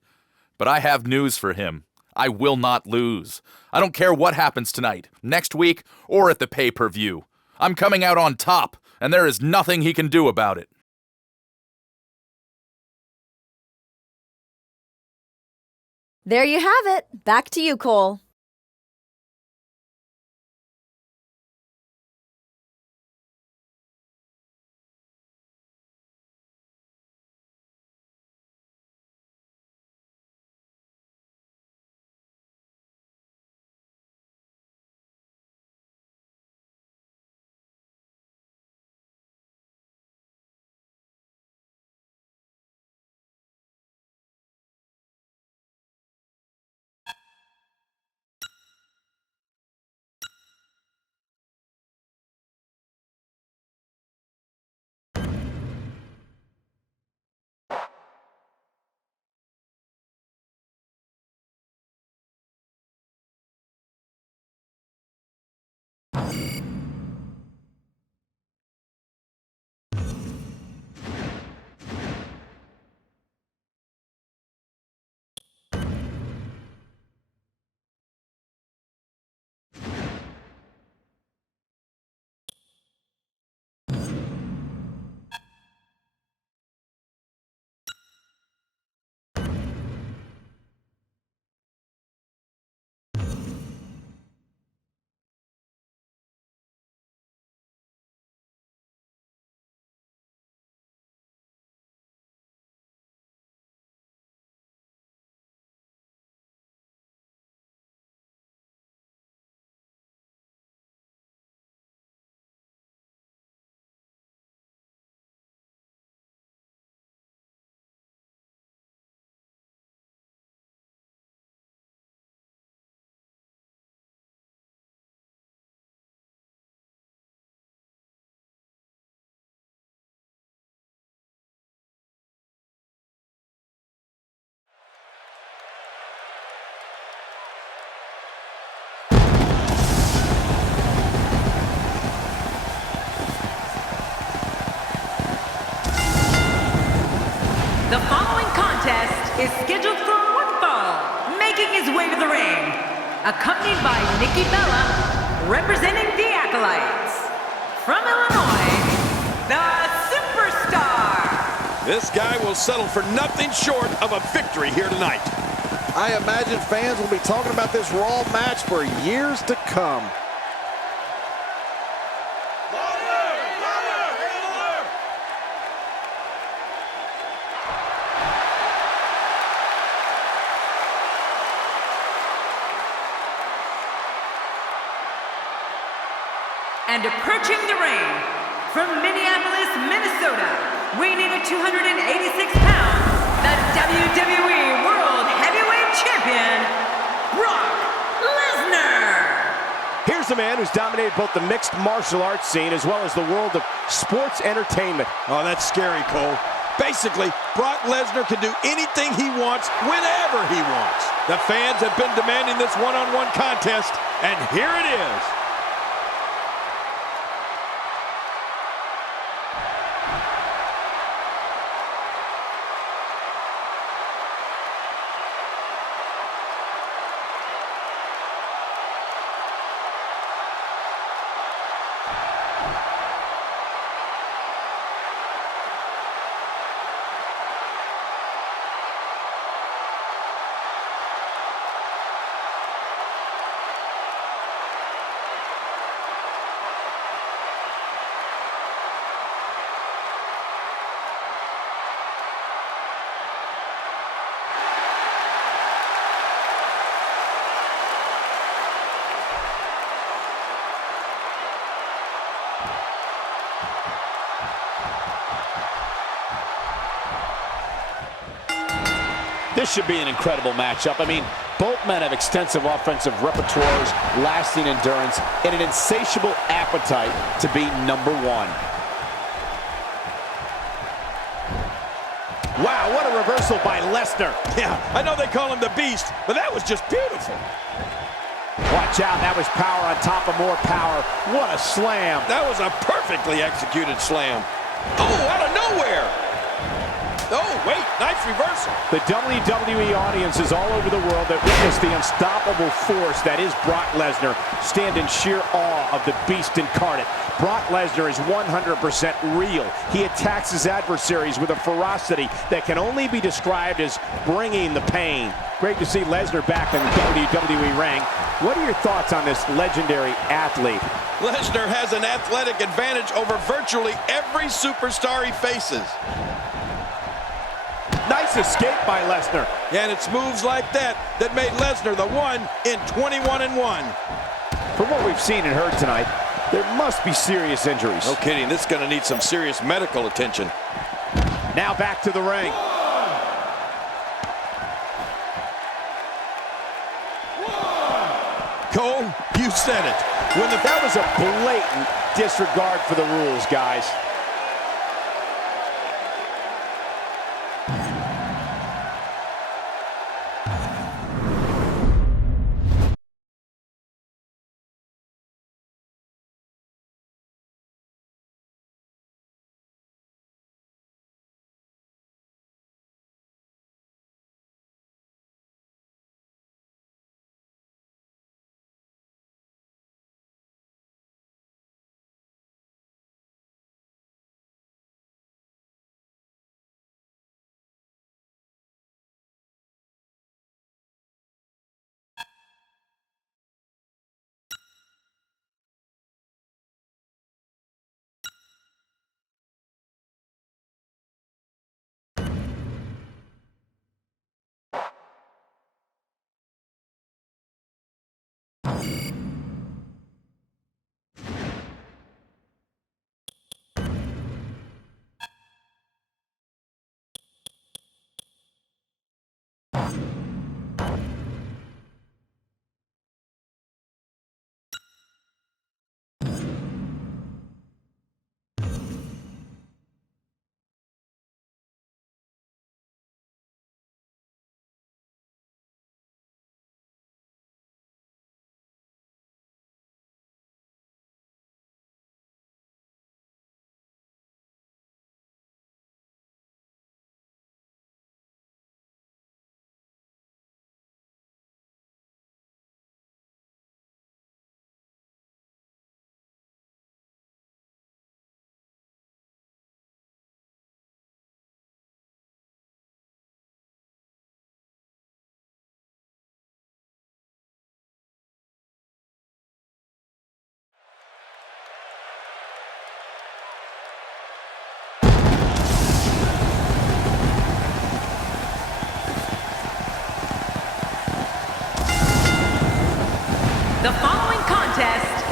But I have news for him. I will not lose. I don't care what happens tonight, next week, or at the pay-per-view. I'm coming out on top, and there is nothing he can do about it. There you have it. Back to you, Cole. This guy will settle for nothing short of a victory here tonight. I imagine fans will be talking about this Raw match for years to come. And approaching the ring, from Minneapolis, Minnesota, weighing in at 286 pounds, the WWE World Heavyweight Champion, Brock Lesnar. Here's a man who's dominated both the mixed martial arts scene as well as the world of sports entertainment. Oh, that's scary, Cole. Basically, Brock Lesnar can do anything he wants, whenever he wants. The fans have been demanding this one-on-one contest, and here it is. This should be an incredible matchup. I mean, both men have extensive offensive repertoires, lasting endurance, and an insatiable appetite to be number one. Wow, what a reversal by Lesnar. Yeah, I know they call him the Beast, but that was just beautiful. Watch out, that was power on top of more power. What a slam. That was a perfectly executed slam. Oh, out of nowhere. Oh, wait, nice reversal. The WWE audiences all over the world that witness the unstoppable force that is Brock Lesnar stand in sheer awe of the Beast incarnate. Brock Lesnar is 100% real. He attacks his adversaries with a ferocity that can only be described as bringing the pain. Great to see Lesnar back in the WWE ring. What are your thoughts on this legendary athlete? Lesnar has an athletic advantage over virtually every superstar he faces. Nice escape by Lesnar. And it's moves like that that made Lesnar the one in 21-1. From what we've seen and heard tonight, there must be serious injuries. No kidding, this is going to need some serious medical attention. Now back to the ring. Cole, you said it. That was a blatant disregard for the rules, guys.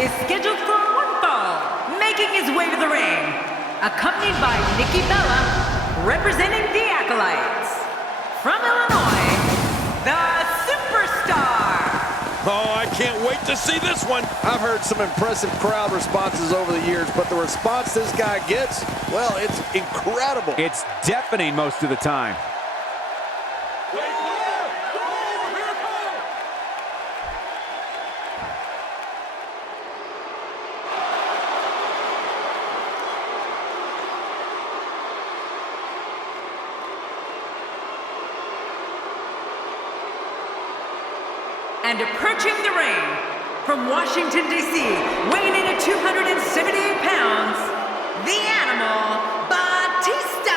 is scheduled for one fall, making his way to the ring, accompanied by Nikki Bella, representing the Acolytes. From Illinois, the Superstar. Oh, I can't wait to see this one. I've heard some impressive crowd responses over the years, but the response this guy gets, well, it's incredible. It's deafening most of the time. And approaching the ring, from Washington, D.C., weighing in at 278 pounds, the Animal, Batista!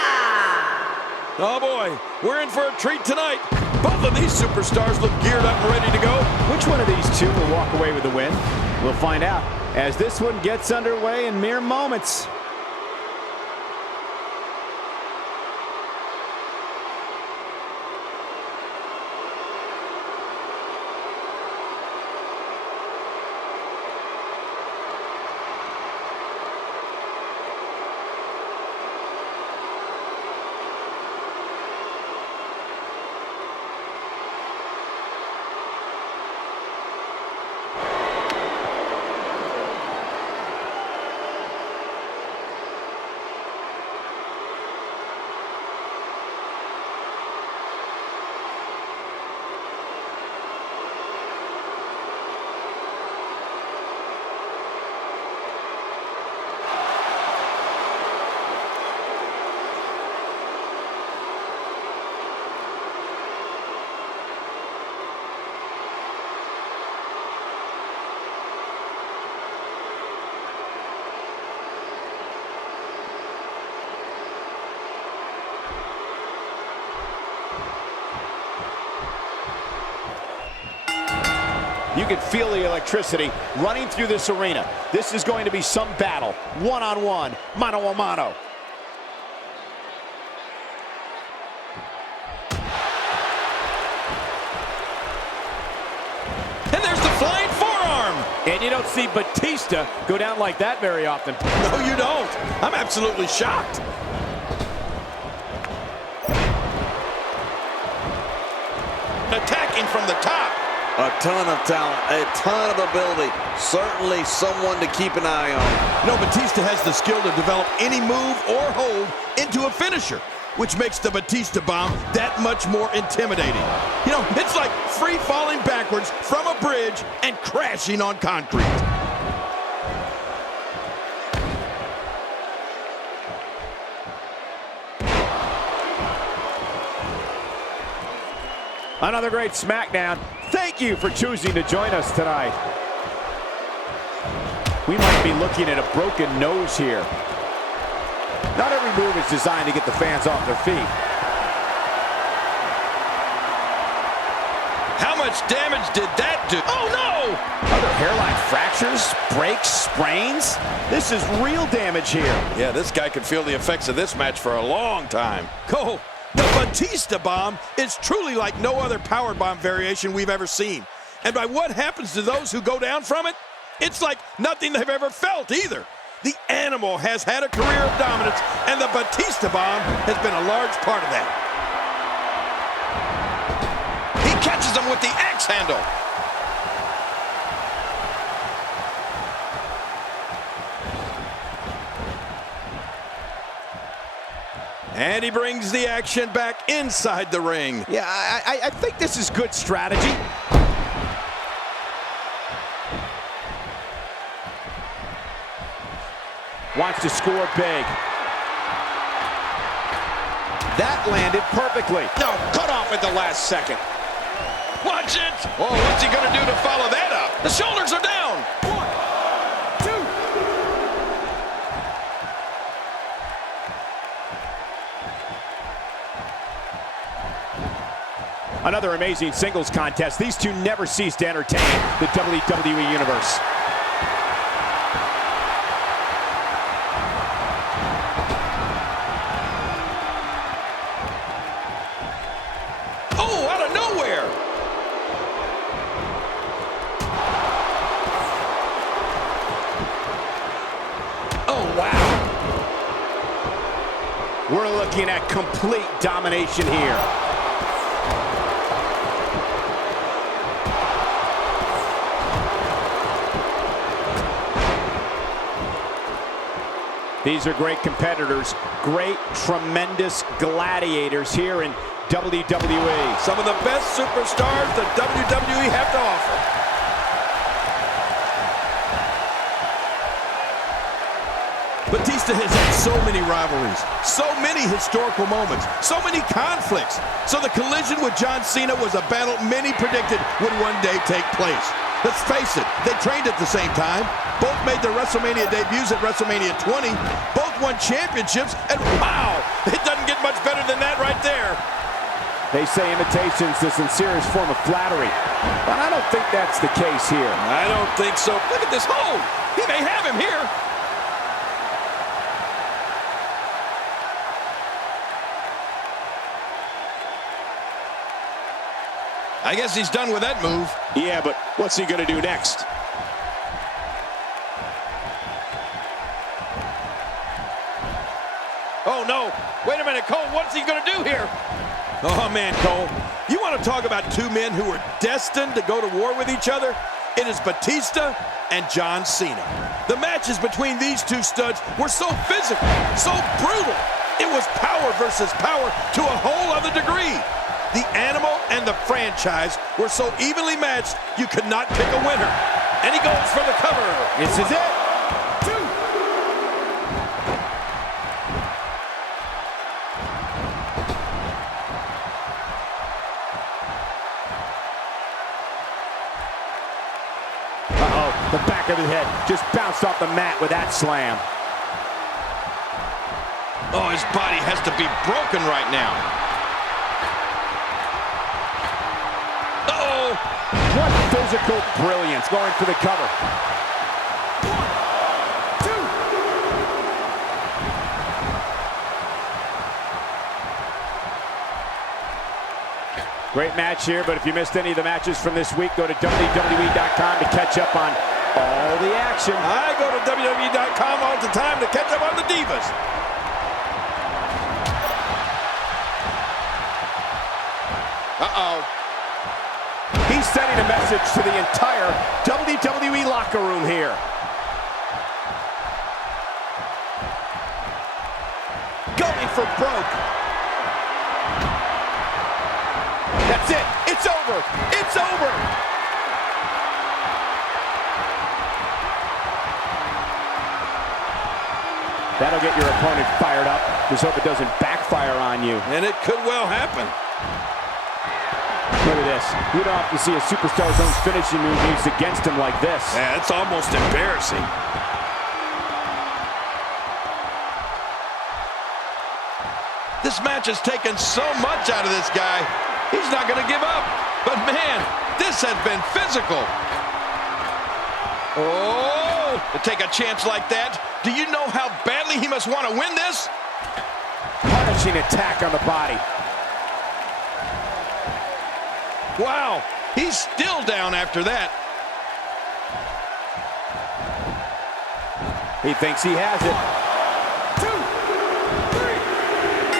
Oh boy, we're in for a treat tonight. Both of these superstars look geared up and ready to go. Which one of these two will walk away with the win? We'll find out as this one gets underway in mere moments. You can feel the electricity running through this arena. This is going to be some battle. One-on-one, mano-a-mano. And there's the flying forearm. And you don't see Batista go down like that very often. No, you don't. I'm absolutely shocked. Attacking from the top. A ton of talent, a ton of ability. Certainly someone to keep an eye on. No, Batista has the skill to develop any move or hold into a finisher, which makes the Batista bomb that much more intimidating. You know, it's like free falling backwards from a bridge and crashing on concrete. Another great SmackDown. Thank you for choosing to join us tonight. We might be looking at a broken nose here. Not every move is designed to get the fans off their feet. How much damage did that do? Oh, no! Are there hairline fractures, breaks, sprains? This is real damage here. Yeah, this guy could feel the effects of this match for a long time. Oh, the Batista bomb is truly like no other power bomb variation we've ever seen. And by what happens to those who go down from it, it's like nothing they've ever felt either. The Animal has had a career of dominance, and the Batista bomb has been a large part of that. He catches him with the axe handle. And he brings the action back inside the ring. Yeah, I think this is good strategy. Wants to score big. That landed perfectly. No, cut off at the last second. Watch it! Oh, what's he gonna do to follow that up? The shoulders are down! 1, 2. Another amazing singles contest. These two never cease to entertain the WWE Universe. Oh, out of nowhere! We're looking at complete domination here. These are great competitors, great, tremendous gladiators here in WWE. Some of the best superstars the WWE have to offer. Batista has had so many rivalries, so many historical moments, so many conflicts. So the collision with John Cena was a battle many predicted would one day take place. Let's face it, they trained at the same time. Both made their WrestleMania debuts at WrestleMania 20. Both won championships, and wow, it doesn't get much better than that right there. They say imitation's the sincerest form of flattery, but I don't think that's the case here. I don't think so. Look at this hold. He may have him here. I guess he's done with that move. Yeah, but what's he going to do next? Oh, no. Wait a minute, Cole. What's he going to do here? Oh, man, Cole. You want to talk about two men who were destined to go to war with each other? It is Batista and John Cena. The matches between these two studs were so physical, so brutal. It was power versus power to a whole other degree. The animal and the franchise were so evenly matched, you could not pick a winner. And he goes for the cover. This is it. Uh-oh, the back of his head just bounced off the mat with that slam. Oh, his body has to be broken right now. What physical brilliance, going for the cover. 1, 2. Great match here, but if you missed any of the matches from this week, go to WWE.com to catch up on all the action. I go to WWE.com all the time to catch up on the Divas. Uh-oh. He's sending a message to the entire WWE locker room here. Going for broke. That's it. It's over. It's over. That'll get your opponent fired up. Just hope it doesn't backfire on you. And it could well happen. Look at this. You don't often see a superstar's own finishing move used against him like this. Yeah, it's almost embarrassing. This match has taken so much out of this guy. He's not going to give up. But man, this has been physical. Oh, to take a chance like that. Do you know how badly he must want to win this? Punishing attack on the body. Wow, he's still down after that. He thinks he has it. 1, 2, 3.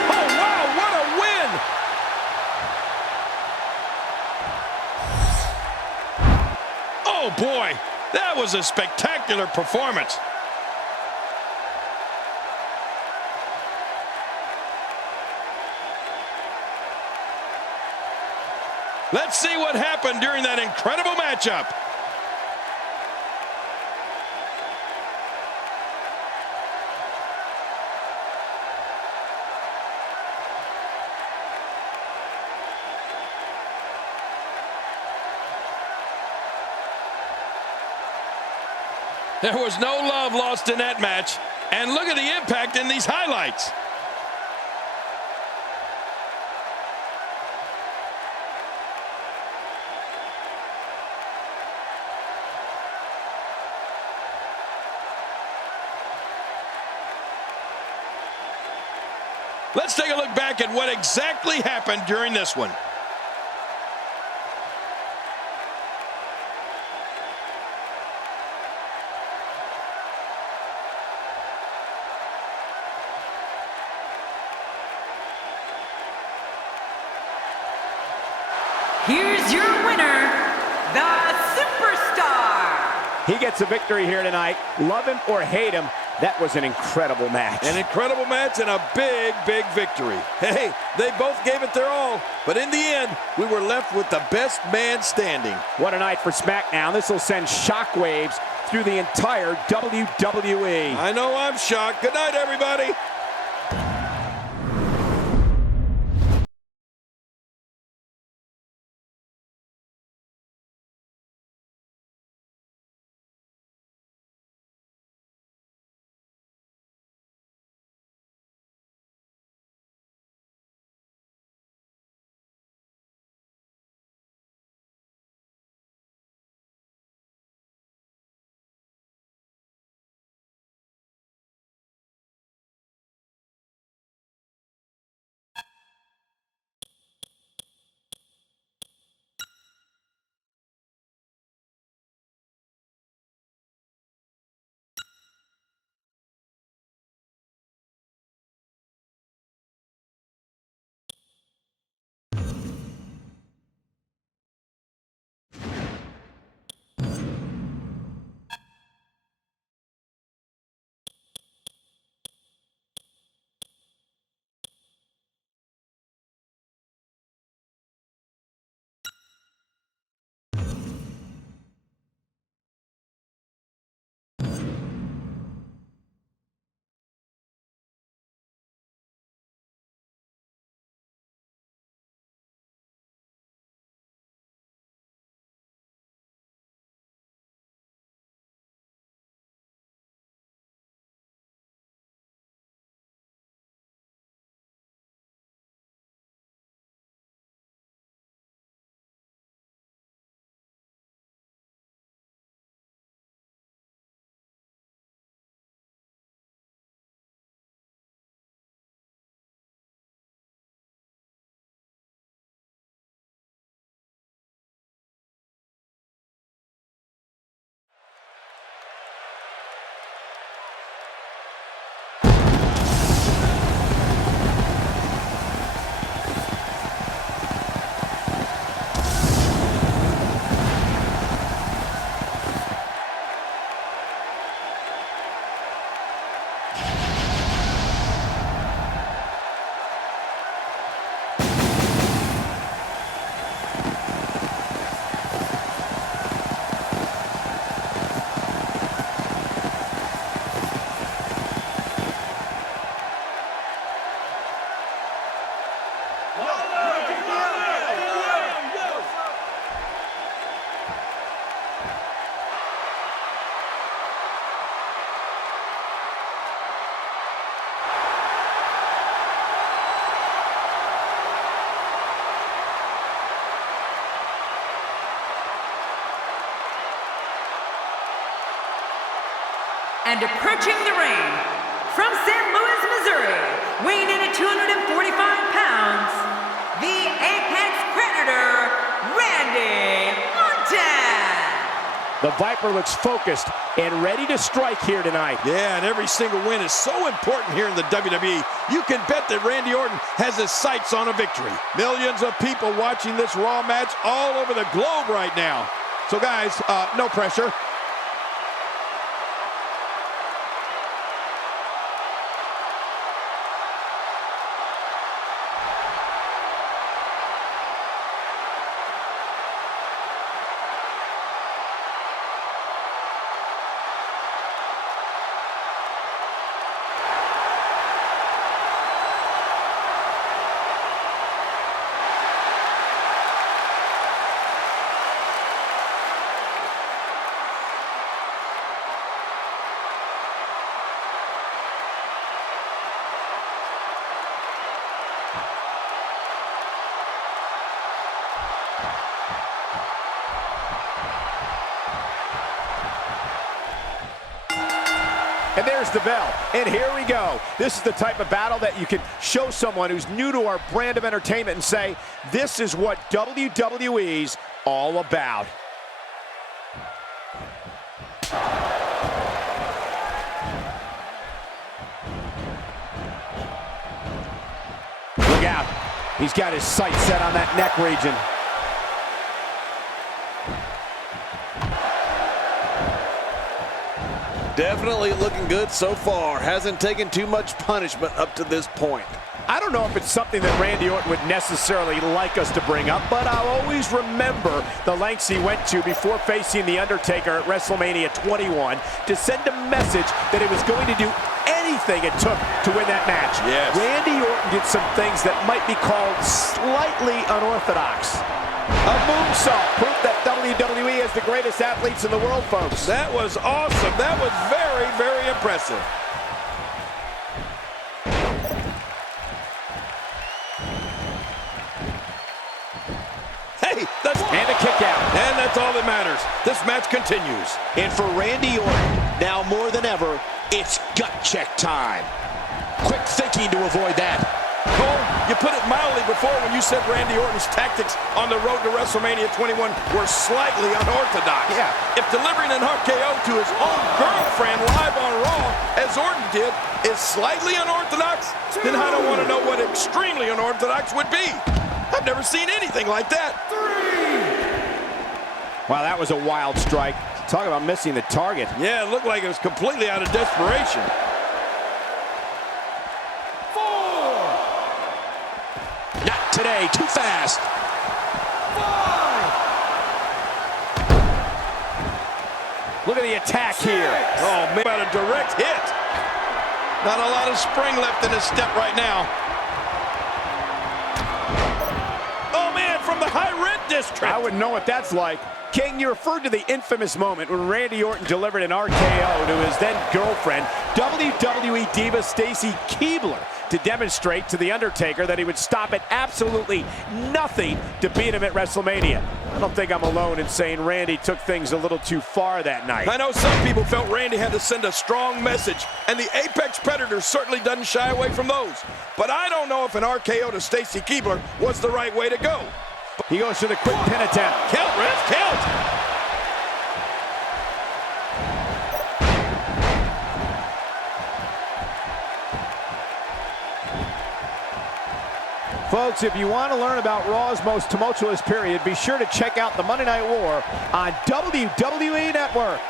Oh, wow, what a win! Oh, boy, that was a spectacular performance. Let's see what happened during that incredible matchup. There was no love lost in that match. And look at the impact in these highlights. Let's take a look back at what exactly happened during this one. here's your winner, the Superstar. He gets a victory here tonight. Love him or hate him, that was an incredible match. An incredible match and a big, big victory. Hey, they both gave it their all, but in the end, we were left with the best man standing. What a night for SmackDown. This will send shockwaves through the entire WWE. I know I'm shocked. Good night, everybody. And approaching the ring, from St. Louis, Missouri, weighing in at 245 pounds, the Apex Predator, Randy Orton. The Viper looks focused and ready to strike here tonight. Yeah, and every single win is so important here in the WWE. You can bet that Randy Orton has his sights on a victory. Millions of people watching this Raw match all over the globe right now. So guys, no pressure. And there's the bell. And here we go. This is the type of battle that you can show someone who's new to our brand of entertainment and say, this is what WWE's all about. Look out. He's got his sights set on that neck region. Definitely looking good so far. Hasn't taken too much punishment up to this point. I don't know if it's something that Randy Orton would necessarily like us to bring up, but I'll always remember the lengths he went to before facing The Undertaker at WrestleMania 21 to send a message that he was going to do anything it took to win that match. Yes. Randy Orton did some things that might be called slightly unorthodox. A moonsault, proof that WWE is the greatest athletes in the world, folks. That was awesome. That was very, very impressive. Hey, And a kick out. And that's all that matters. This match continues. And for Randy Orton, now more than ever, it's gut check time. Quick thinking to avoid that. Cole, you put it mildly before when you said Randy Orton's tactics on the road to WrestleMania 21 were slightly unorthodox. Yeah. If delivering an RKO to his own girlfriend live on Raw, as Orton did, is slightly unorthodox, then I don't want to know what extremely unorthodox would be. I've never seen anything like that. Wow, that was a wild strike. Talk about missing the target. Yeah, it looked like it was completely out of desperation. Not today, too fast. Look at the attack here. Oh, man, about a direct hit. Not a lot of spring left in his step right now. Oh, man, from the high rent district. I wouldn't know what that's like. King, you referred to the infamous moment when Randy Orton delivered an RKO to his then-girlfriend, WWE Diva Stacy Keibler, to demonstrate to The Undertaker that he would stop at absolutely nothing to beat him at WrestleMania. I don't think I'm alone in saying Randy took things a little too far that night. I know some people felt Randy had to send a strong message, and the Apex Predator certainly doesn't shy away from those. But I don't know if an RKO to Stacy Keibler was the right way to go. He goes for the quick pin attempt. Count, ref, count! Folks, if you want to learn about Raw's most tumultuous period, be sure to check out the Monday Night War on WWE Network.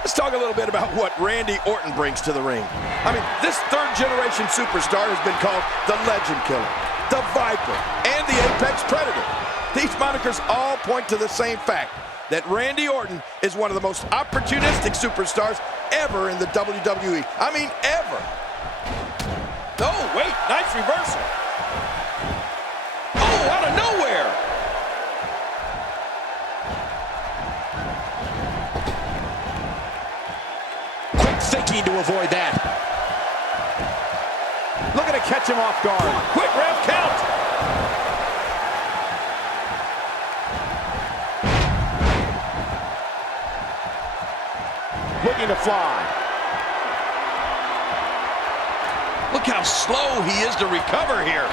Let's talk a little bit about what Randy Orton brings to the ring. I mean, this third-generation superstar has been called the Legend Killer, the Viper, and the Apex Predator. These monikers all point to the same fact, that Randy Orton is one of the most opportunistic superstars ever in the WWE. I mean, ever. Oh, wait, nice reversal. Oh, out of nowhere. Quick thinking to avoid that. Looking to catch him off guard. Quick ref count. Looking to fly. Look how slow he is to recover here.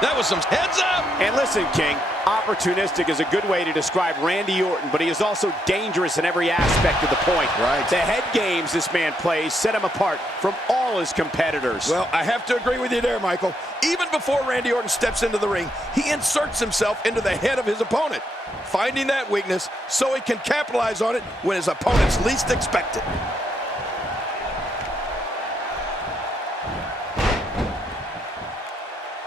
That was some heads up. And listen, King, opportunistic is a good way to describe Randy Orton, but he is also dangerous in every aspect of the point. Right. The head games this man plays set him apart from all his competitors. Well, I have to agree with you there, Michael. Even before Randy Orton steps into the ring, he inserts himself into the head of his opponent, finding that weakness so he can capitalize on it when his opponents least expect it.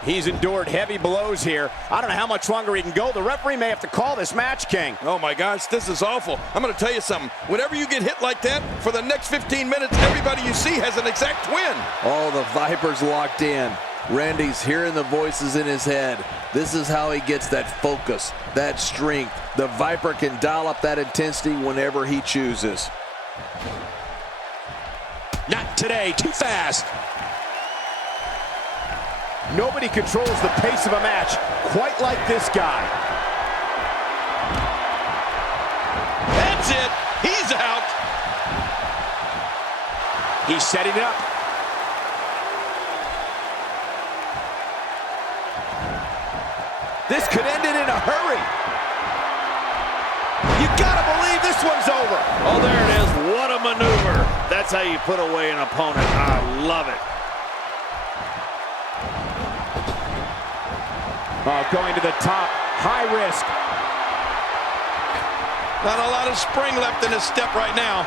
He's endured heavy blows here. I don't know how much longer he can go. The referee may have to call this match, King. Oh my gosh, this is awful. I'm going to tell you something. Whenever you get hit like that, for the next 15 minutes, everybody you see has an exact twin. All the Vipers locked in. Randy's hearing the voices in his head. This is how he gets that focus, that strength. The Viper can dial up that intensity whenever he chooses. Not today, too fast. Nobody controls the pace of a match quite like this guy. That's it. He's out. He's setting it up. This could end it in a hurry. You gotta believe this one's over. Oh, there it is. What a maneuver. That's how you put away an opponent. I love it. Oh, going to the top. High risk. Not a lot of spring left in his step right now.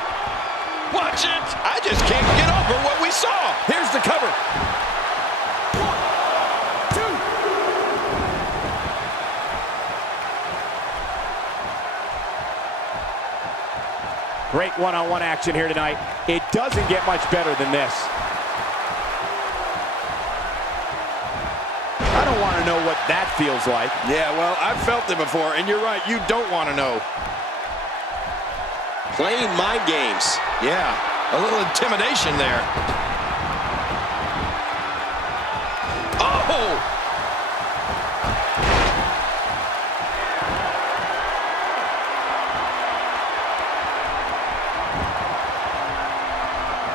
Watch it. I just can't get over what we saw. Here's the cover. 1, 2. Great one-on-one action here tonight. It doesn't get much better than this. I don't want to know what that feels like. Yeah, well, I've felt it before, and you're right. You don't want to know. Playing mind games. Yeah, a little intimidation there. Oh!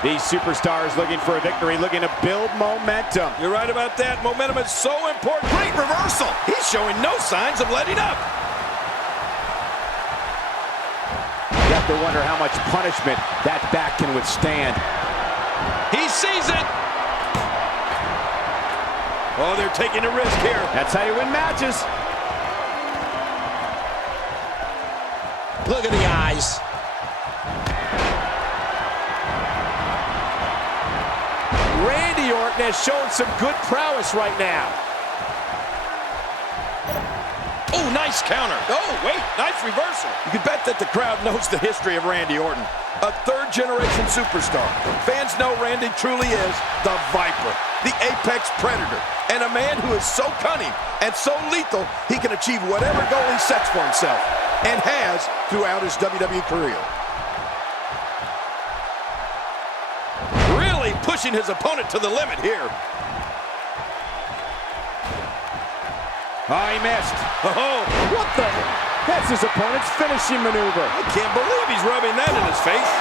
These superstars looking for a victory, looking to build momentum. You're right about that. Momentum is so important. Great reversal. He's showing no signs of letting up. You have to wonder how much punishment that back can withstand. He sees it. Oh, they're taking a risk here. That's how you win matches. Look at the eyes. Randy Orton has shown some good prowess right now. Oh, nice counter. Oh, wait, nice reversal. You can bet that the crowd knows the history of Randy Orton. A third-generation superstar. Fans know Randy truly is the Viper, the apex predator, and a man who is so cunning and so lethal he can achieve whatever goal he sets for himself, and has throughout his WWE career. Really pushing his opponent to the limit here. Oh, he missed. Oh, What the? That's his opponent's finishing maneuver. I can't believe he's rubbing that in his face.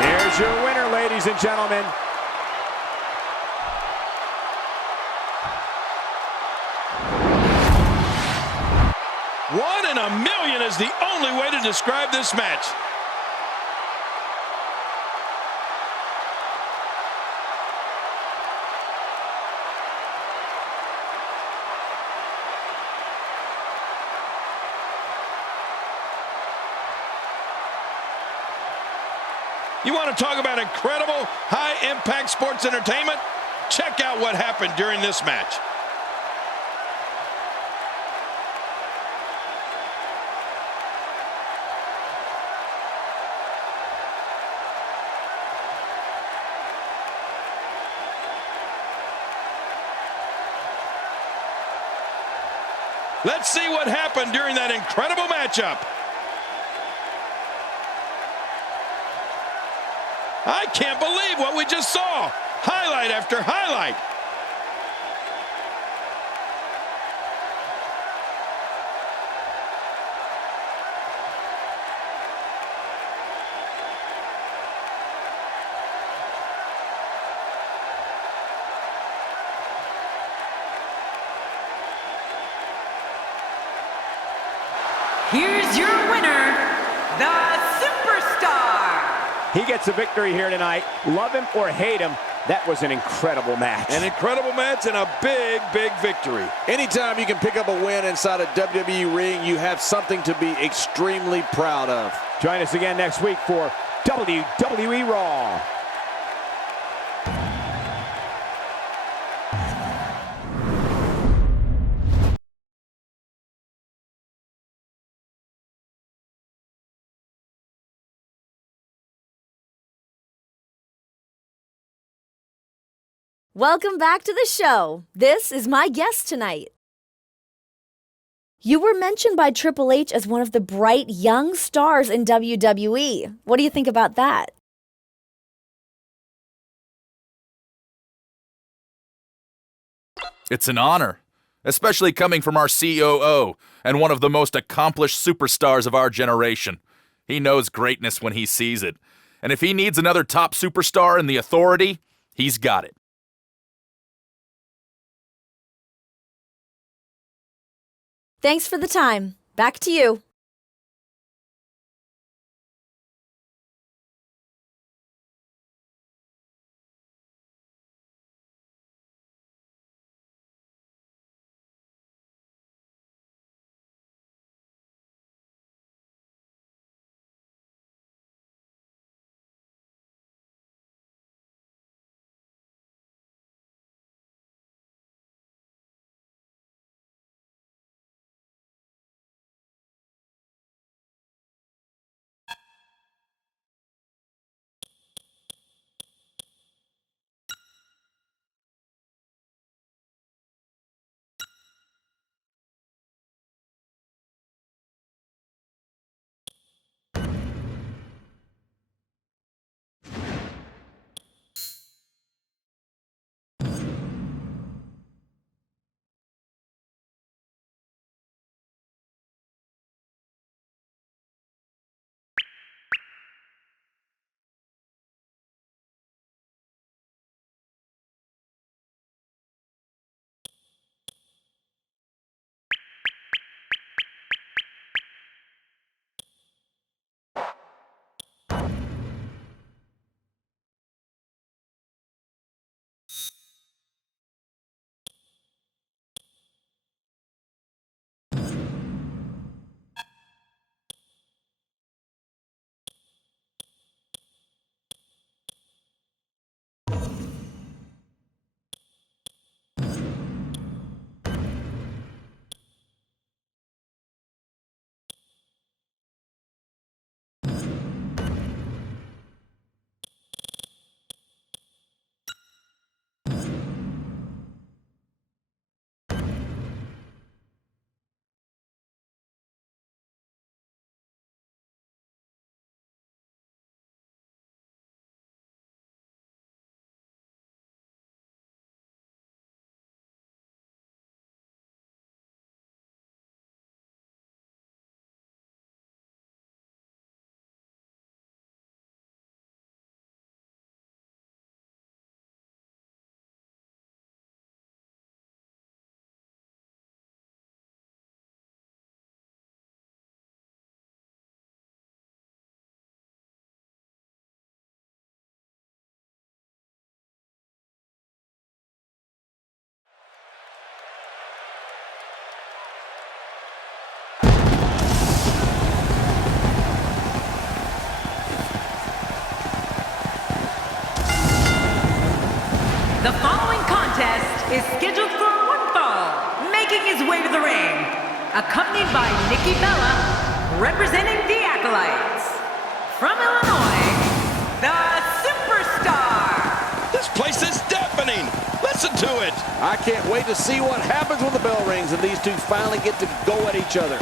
Here's your winner, ladies and gentlemen. One in a million is the only way to describe this match. You want to talk about incredible high-impact sports entertainment? Check out what happened during this match. Let's see what happened during that incredible matchup. I can't believe what we just saw. Highlight after highlight. Here's your winner, the Superstar. He gets a victory here tonight. Love him or hate him, that was an incredible match. An incredible match and a big, big victory. Anytime you can pick up a win inside a WWE ring, you have something to be extremely proud of. Join us again next week for WWE Raw. Welcome back to the show. This is my guest tonight. You were mentioned by Triple H as one of the bright young stars in WWE. What do you think about that? It's an honor, especially coming from our COO and one of the most accomplished superstars of our generation. He knows greatness when he sees it. And if he needs another top superstar in the Authority, he's got it. Thanks for the time. Back to you. The following contest is scheduled for one fall, making his way to the ring, accompanied by Nikki Bella, representing the Acolytes. From Illinois, the Superstar. This place is deafening. Listen to it. I can't wait to see what happens when the bell rings and these two finally get to go at each other.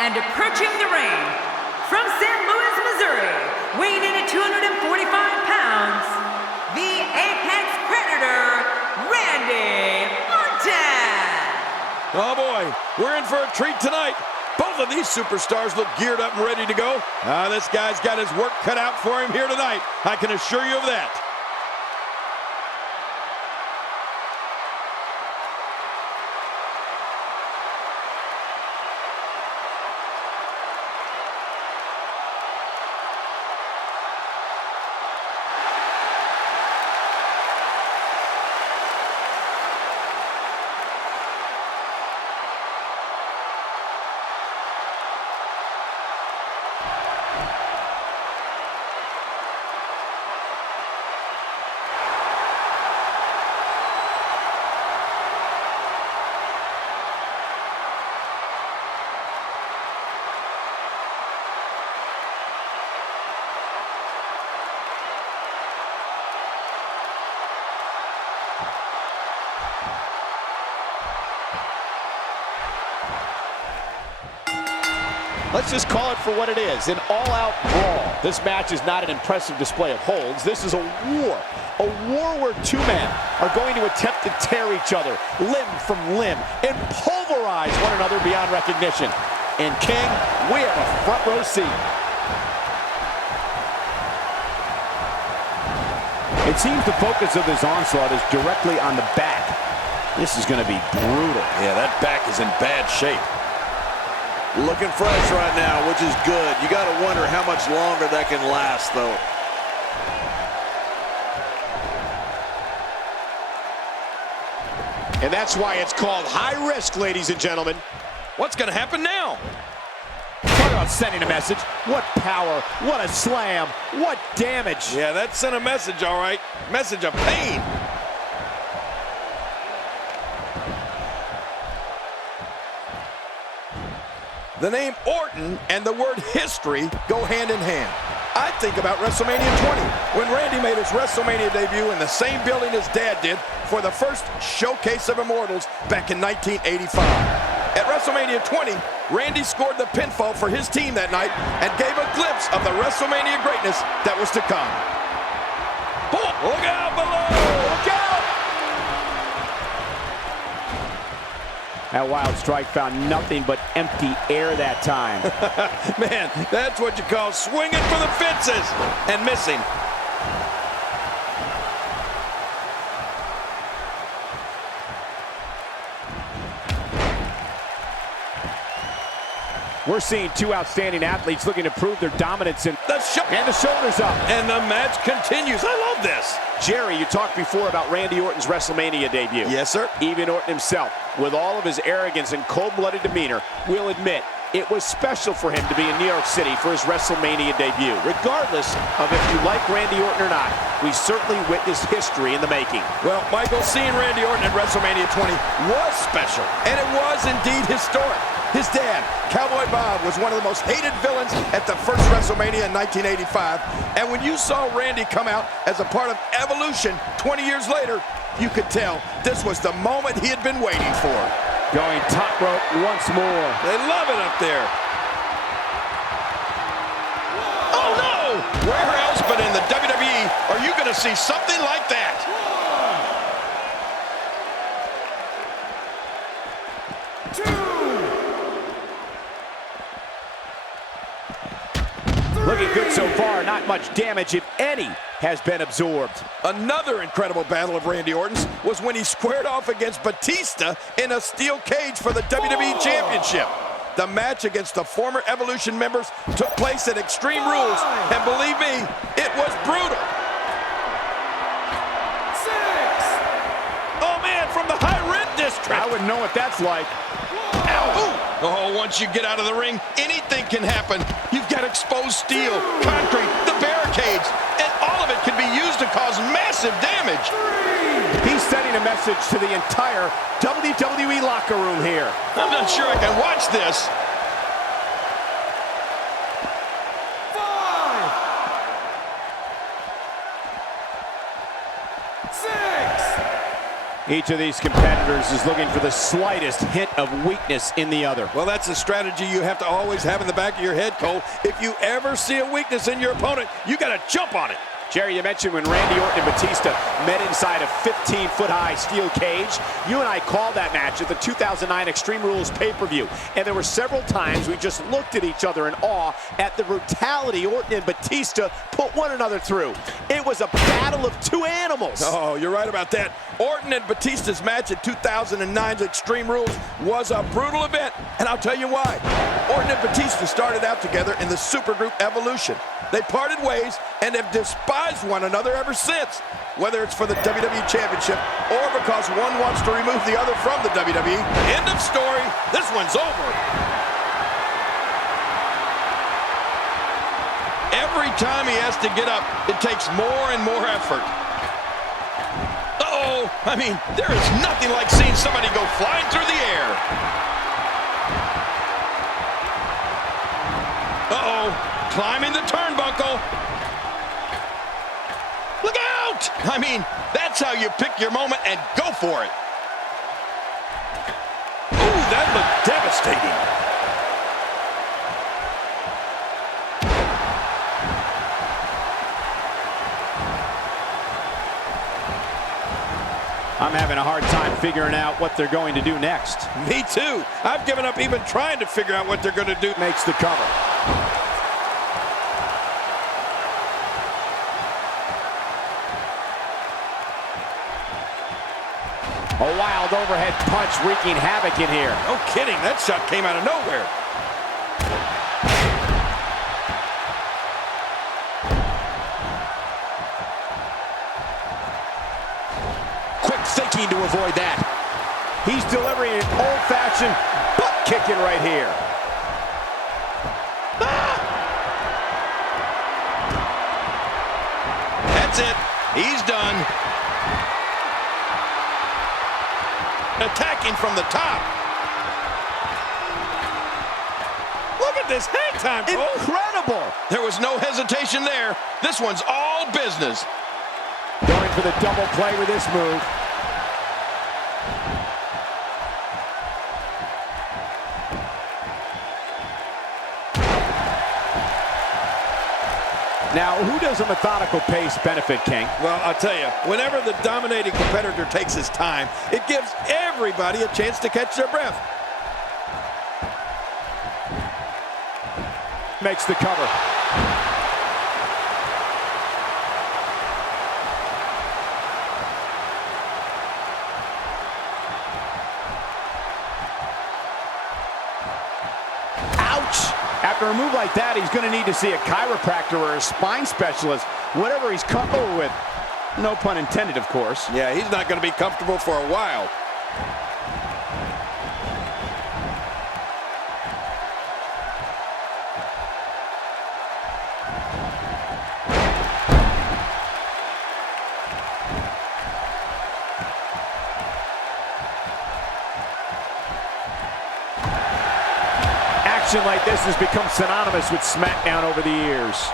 And approaching the ring, from St. Louis, Missouri, weighing in at 245 pounds, the Apex Predator, Randy Orton. Oh boy, we're in for a treat tonight. Both of these superstars look geared up and ready to go. This guy's got his work cut out for him here tonight. I can assure you of that. Let's just call it for what it is, an all-out brawl. This match is not an impressive display of holds. This is a war where two men are going to attempt to tear each other limb from limb and pulverize one another beyond recognition. And King, we have a front row seat. It seems the focus of this onslaught is directly on the back. This is going to be brutal. Yeah, that back is in bad shape. Looking fresh right now, which is good. You got to wonder how much longer that can last, though. And that's why it's called high risk, ladies and gentlemen. What's going to happen now? Talk about sending a message. What power, what a slam, what damage. Yeah, that sent a message, all right. Message of pain. The name Orton and the word history go hand in hand. I think about WrestleMania 20, when Randy made his WrestleMania debut in the same building his dad did for the first Showcase of Immortals back in 1985. At WrestleMania 20, Randy scored the pinfall for his team that night and gave a glimpse of the WrestleMania greatness that was to come. Look out below! Look out! That wild strike found nothing but empty air that time. Man, that's what you call swinging for the fences and missing. We're seeing two outstanding athletes looking to prove their dominance in And the shoulders up. And the match continues. I love this. Jerry, you talked before about Randy Orton's WrestleMania debut. Yes, sir. Even Orton himself, with all of his arrogance and cold-blooded demeanor, will admit it was special for him to be in New York City for his WrestleMania debut. Regardless of if you like Randy Orton or not, we certainly witnessed history in the making. Well, Michael, seeing Randy Orton at WrestleMania 20 was special, and it was indeed historic. His dad, Cowboy Bob, was one of the most hated villains at the first WrestleMania in 1985. And when you saw Randy come out as a part of Evolution 20 years later, you could tell this was the moment he had been waiting for. Going top rope once more. They love it up there. Oh, no! Where else but in the WWE are you going to see something like that? Looking good so far. Not much damage, if any, has been absorbed. Another incredible battle of Randy Orton's was when he squared off against Batista in a steel cage for the WWE Championship. The match against the former Evolution members took place at Extreme Rules, and believe me, it was brutal. 6. Oh man, from the high red district. I wouldn't know what that's like. Ow. Oh, once you get out of the ring, anything can happen. You've got exposed steel, concrete, the barricades, and all of it can be used to cause massive damage. He's sending a message to the entire WWE locker room here. I'm not sure I can watch this. 5. 6. Each of these competitors is looking for the slightest hint of weakness in the other. Well, that's a strategy you have to always have in the back of your head, Cole. If you ever see a weakness in your opponent, you got to jump on it. Jerry, you mentioned when Randy Orton and Batista met inside a 15-foot-high steel cage. You and I called that match at the 2009 Extreme Rules pay-per-view. And there were several times we just looked at each other in awe at the brutality Orton and Batista put one another through. It was a battle of two animals. Oh, you're right about that. Orton and Batista's match at 2009's Extreme Rules was a brutal event, and I'll tell you why. Orton and Batista started out together in the supergroup Evolution. They parted ways and have despised one another ever since, whether it's for the WWE Championship or because one wants to remove the other from the WWE. End of story. This one's over. Every time he has to get up, it takes more and more effort. Uh-oh. I mean, there is nothing like seeing somebody go flying through the air. Uh-oh. Climbing the turnbuckle. Look out! I mean, that's how you pick your moment and go for it. Ooh, that looked devastating. I'm having a hard time figuring out what they're going to do next. Me too. I've given up even trying to figure out what they're going to do. Makes the cover. A wild overhead punch wreaking havoc in here. No kidding, that shot came out of nowhere. Quick thinking to avoid that. He's delivering an old-fashioned butt kicking right here. That's it. He's done. Attacking from the top. Look at this hang time, Cole. Incredible! There was no hesitation there. This one's all business. Going for the double play with this move. Now, who does a methodical pace benefit, King? Well, I'll tell you, whenever the dominating competitor takes his time, it gives everybody a chance to catch their breath. Makes the cover. Ouch! After a move like that, he's going to need to see a chiropractor or a spine specialist, whatever he's comfortable with. No pun intended, of course. Yeah, he's not going to be comfortable for a while. Action like this has become synonymous with SmackDown over the years.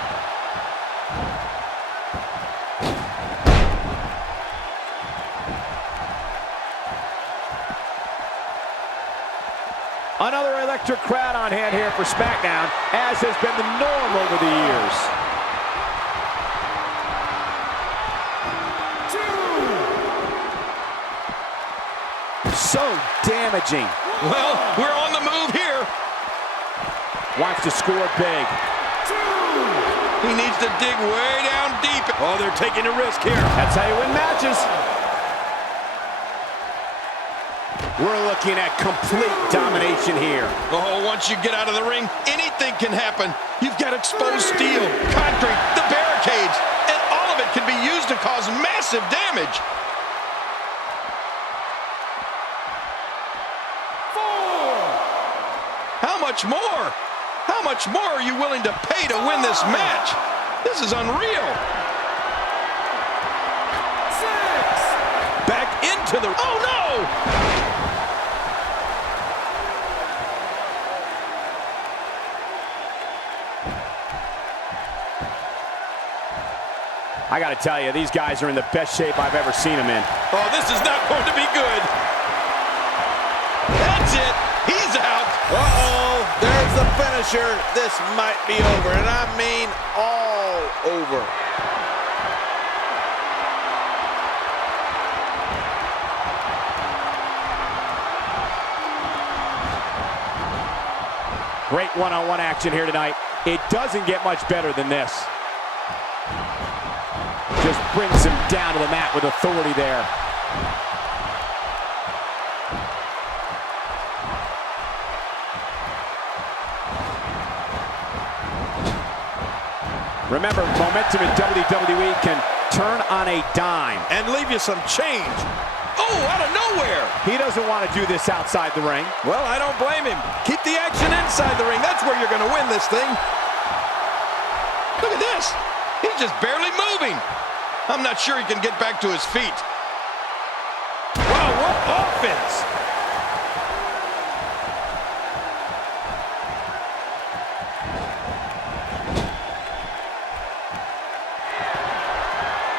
Another electric crowd on hand here for SmackDown, as has been the norm over the years. 2. So damaging. Well, we're on the move here. Wants to score big. 2. He needs to dig way down deep. Oh, they're taking a risk here. That's how you win matches. We're looking at complete domination here. Oh, once you get out of the ring, anything can happen. You've got exposed steel, concrete, the barricades, and all of it can be used to cause massive damage. 4. How much more? How much more are you willing to pay to win this match? This is unreal. 6. Back into the... Oh, no! I got to tell you, these guys are in the best shape I've ever seen them in. Oh, this is not going to be good. That's it. He's out. Uh-oh, there's the finisher. This might be over, and I mean all over. Great one-on-one action here tonight. It doesn't get much better than this. Just brings him down to the mat with authority there. Remember, momentum in WWE can turn on a dime. And leave you some change. Oh, out of nowhere. He doesn't want to do this outside the ring. Well, I don't blame him. Keep the action inside the ring. That's where you're going to win this thing. Look at this. He's just barely moving. I'm not sure he can get back to his feet. Wow, what offense!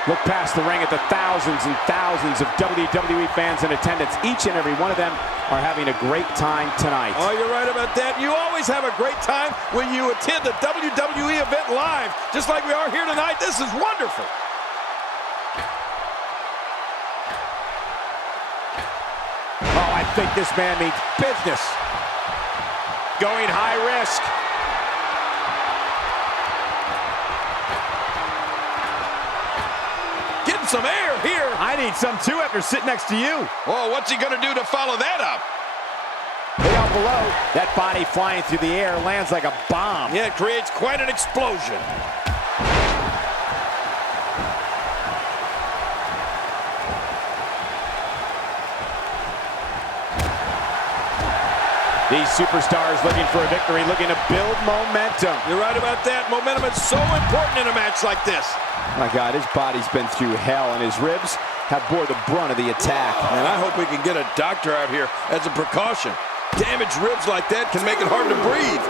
Look past the ring at the thousands and thousands of WWE fans in attendance. Each and every one of them are having a great time tonight. Oh, you're right about that. You always have a great time when you attend a WWE event live, just like we are here tonight. This is wonderful. Oh, I think this man means business. Going high risk. Getting some air here. I need some too after sitting next to you. Oh, what's he going to do to follow that up? Way out below, that body flying through the air lands like a bomb. Yeah, it creates quite an explosion. These superstars looking for a victory, looking to build momentum. You're right about that. Momentum is so important in a match like this. My God, his body's been through hell, and his ribs have bore the brunt of the attack. And I hope we can get a doctor out here as a precaution. Damaged ribs like that can make it hard to breathe.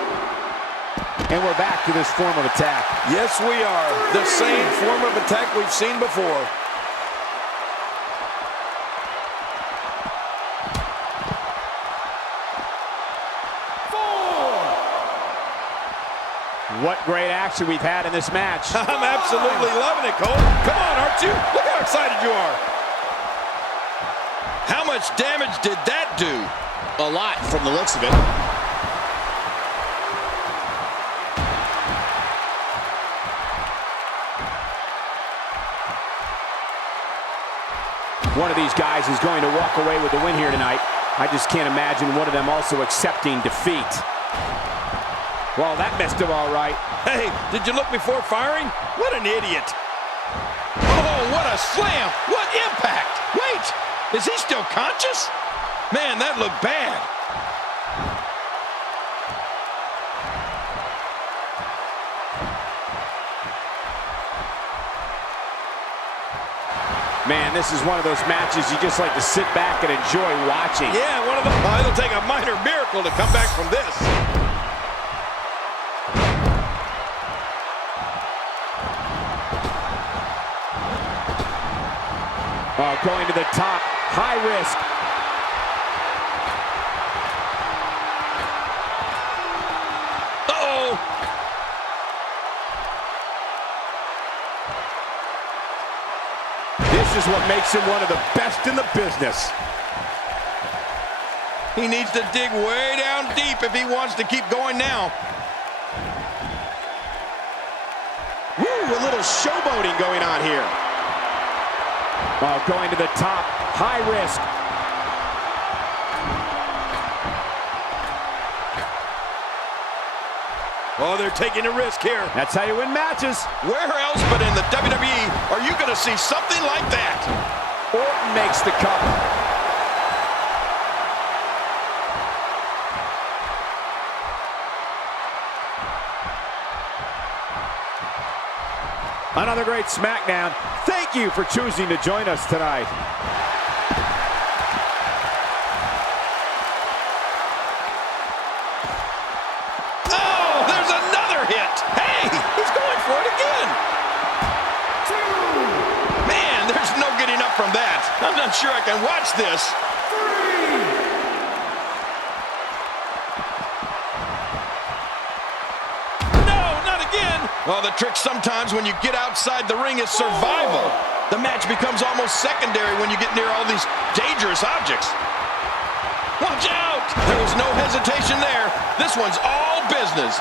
And we're back to this form of attack. Yes, we are. The same form of attack we've seen before. What great action we've had in this match. I'm absolutely loving it, Cole. Come on, aren't you? Look how excited you are. How much damage did that do? A lot from the looks of it. One of these guys is going to walk away with the win here tonight. I just can't imagine one of them also accepting defeat. Well, that missed him all right. Hey, did you look before firing? What an idiot. Oh, what a slam. What impact. Wait, is he still conscious? Man, that looked bad. Man, this is one of those matches you just like to sit back and enjoy watching. Yeah, one of them. It'll take a minor miracle to come back from this. Oh, going to the top, high risk. Uh-oh. This is what makes him one of the best in the business. He needs to dig way down deep if he wants to keep going now. Ooh, a little showboating going on here. Oh, going to the top, high risk. Oh, they're taking a risk here. That's how you win matches. Where else but in the WWE are you going to see something like that? Orton makes the cover. Another great SmackDown. Thank you for choosing to join us tonight. Oh, there's another hit. Hey, he's going for it again. Man, there's no getting up from that. I'm not sure I can watch this. Well, the trick sometimes when you get outside the ring is survival. The match becomes almost secondary when you get near all these dangerous objects. Watch out! There was no hesitation there. This one's all business.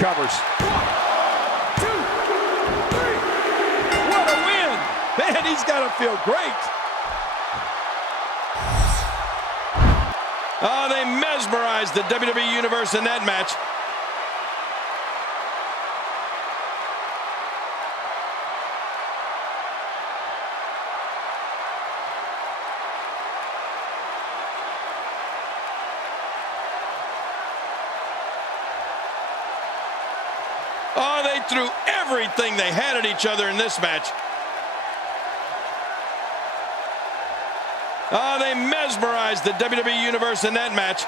Covers. 1, 2, 3. What a win! Man, he's got to feel great. Oh, they mesmerized the WWE Universe in that match. Oh, they threw everything they had at each other in this match. Oh, they mesmerized the WWE Universe in that match.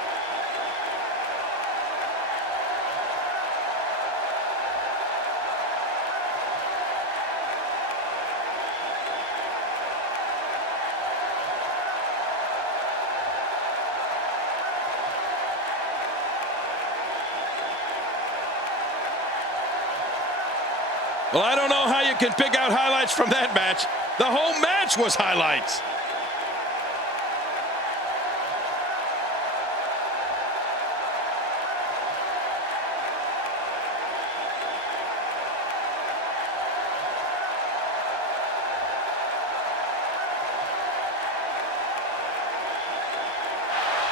Well, I don't know how you can pick out highlights from that match. The whole match was highlights.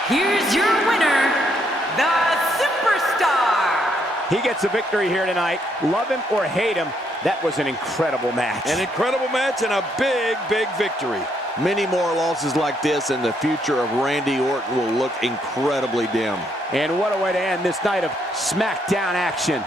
Here's your winner, the Superstar. He gets a victory here tonight. Love him or hate him, that was an incredible match. An incredible match and a big, big victory. Many more losses like this and the future of Randy Orton will look incredibly dim. And what a way to end this night of SmackDown action.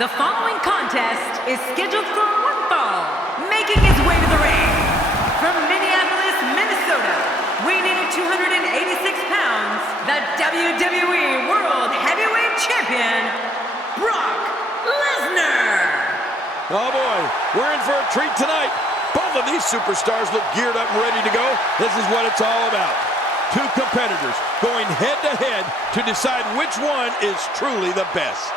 The following contest is scheduled for one fall, making his way to the ring. From Minneapolis, Minnesota, weighing in at 286 pounds, the WWE World Heavyweight Champion, Brock Lesnar. Oh boy, we're in for a treat tonight. Both Both of these superstars look geared up and ready to go. This is what it's all about. Two competitors going head-to-head to decide which one is truly the best.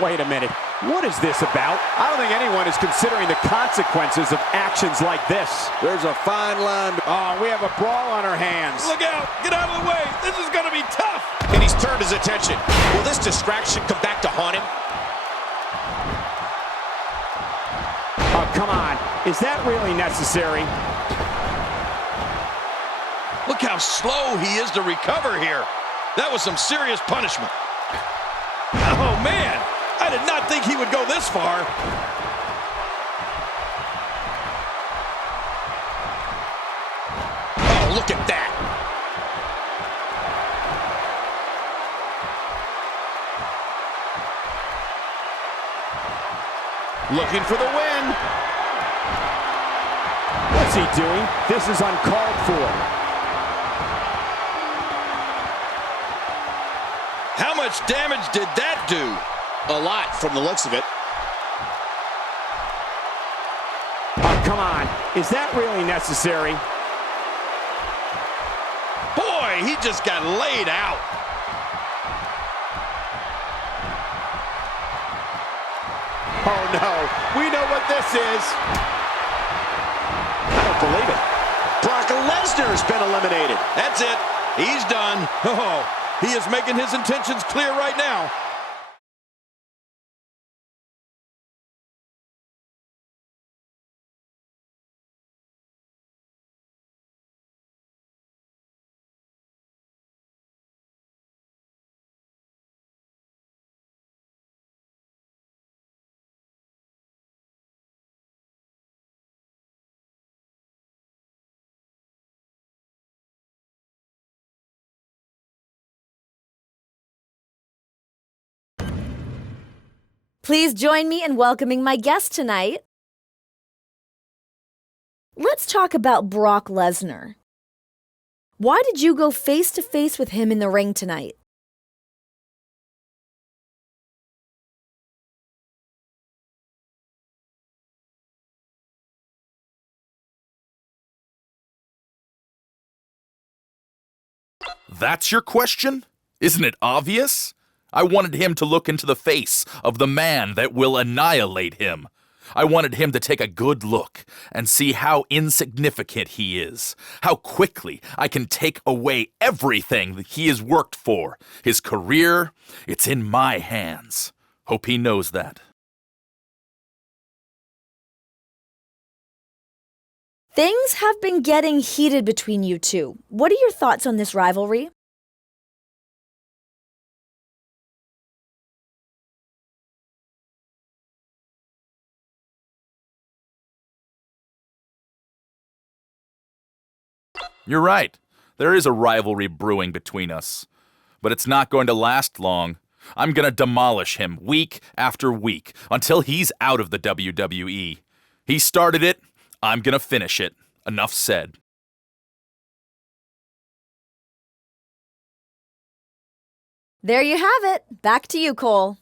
Wait a minute. What is this about? I don't think anyone is considering the consequences of actions like this. There's a fine line. Oh, we have a brawl on our hands. Look out! Get out of the way! This is going to be tough! And he's turned his attention. Will this distraction come back to haunt him? Oh, come on. Is that really necessary? Look how slow he is to recover here. That was some serious punishment. Oh, man! I did not think he would go this far. Oh, look at that. Looking for the win. What's he doing? This is uncalled for. How much damage did that do? A lot from the looks of it. Oh, come on. Is that really necessary? Boy, he just got laid out. Oh, no. We know what this is. I don't believe it. Brock Lesnar's been eliminated. That's it. He's done. Oh, he is making his intentions clear right now. Please join me in welcoming my guest tonight. Let's talk about Brock Lesnar. Why did you go face-to-face with him in the ring tonight? That's your question? Isn't it obvious? I wanted him to look into the face of the man that will annihilate him. I wanted him to take a good look and see how insignificant he is, how quickly I can take away everything that he has worked for. His career, it's in my hands. Hope he knows that. Things have been getting heated between you two. What are your thoughts on this rivalry? You're right. There is a rivalry brewing between us. But it's not going to last long. I'm going to demolish him week after week until he's out of the WWE. He started it. I'm going to finish it. Enough said. There you have it. Back to you, Cole.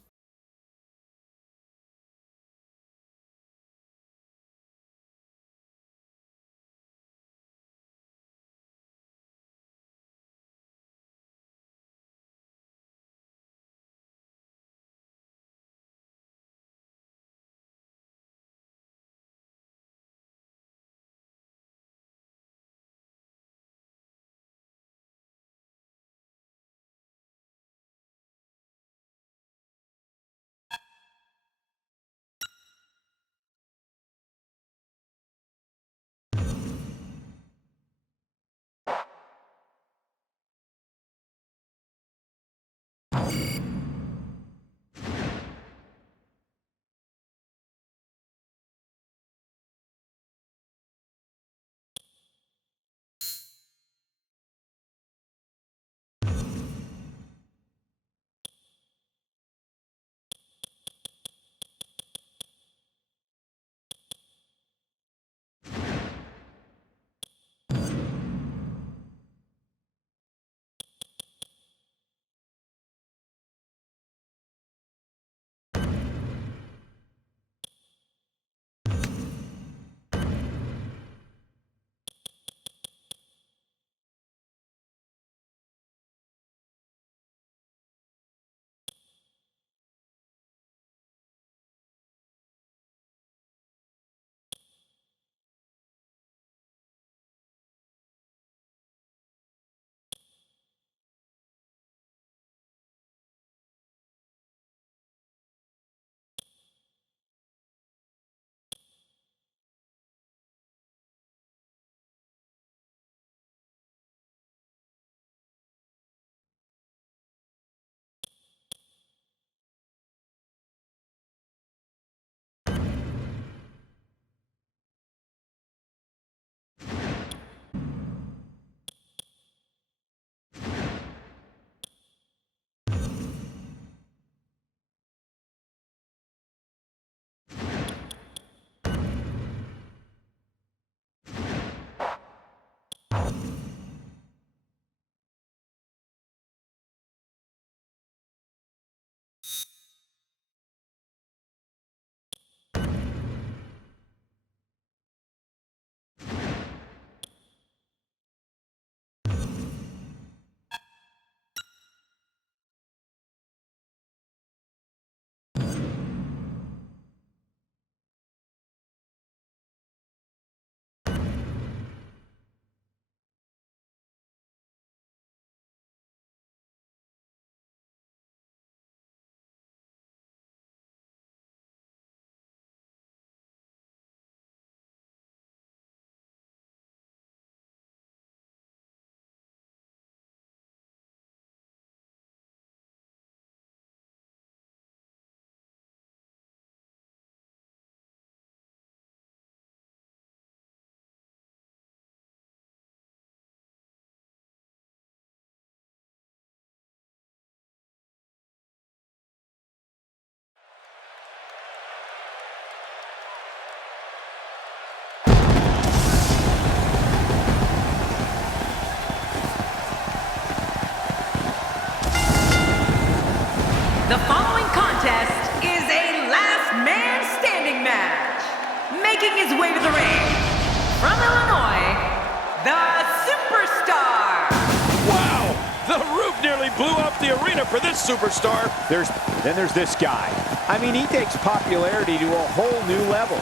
his way to the ring, from Illinois, the Superstar. Wow! The roof nearly blew off the arena for this superstar. Then there's this guy. I mean, he takes popularity to a whole new level.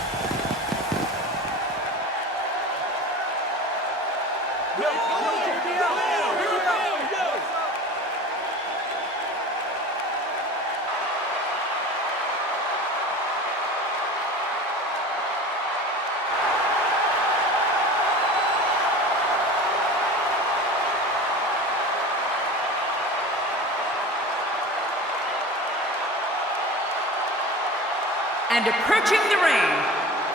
And approaching the ring,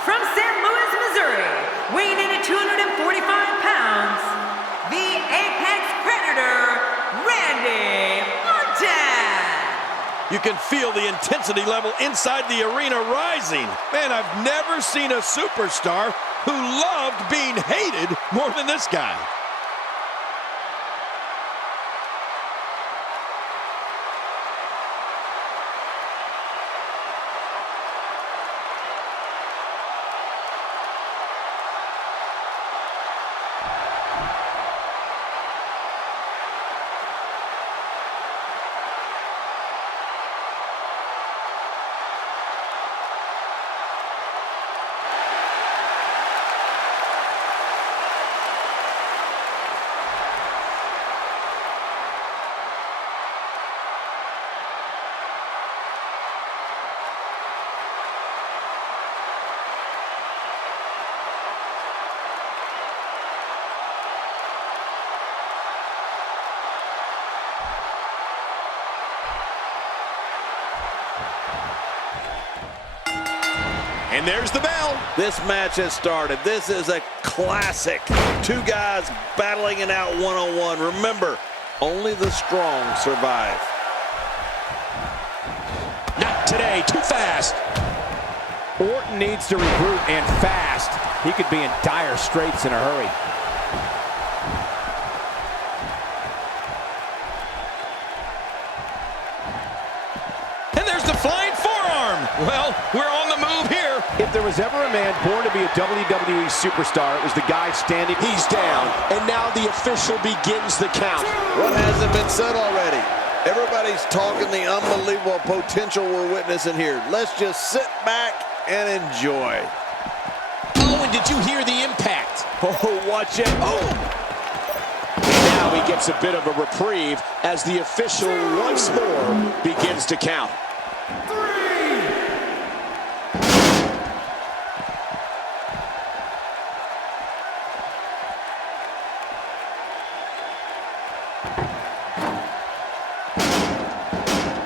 from St. Louis, Missouri, weighing in at 245 pounds, the Apex Predator, Randy Orton. You can feel the intensity level inside the arena rising. Man, I've never seen a superstar who loved being hated more than this guy. And there's the bell. This match has started. This is a classic. Two guys battling it out one-on-one. Remember, only the strong survive. Not today, too fast. Orton needs to regroup, and fast. He could be in dire straits in a hurry. And there's the flying forearm. Well, we're on the move here. If there was ever a man born to be a WWE superstar, it was the guy standing. He's down, and now the official begins the count. What hasn't been said already? Everybody's talking the unbelievable potential we're witnessing here. Let's just sit back and enjoy. Oh, and did you hear the impact? Oh, watch it. Oh! Now he gets a bit of a reprieve as the official once more begins to count.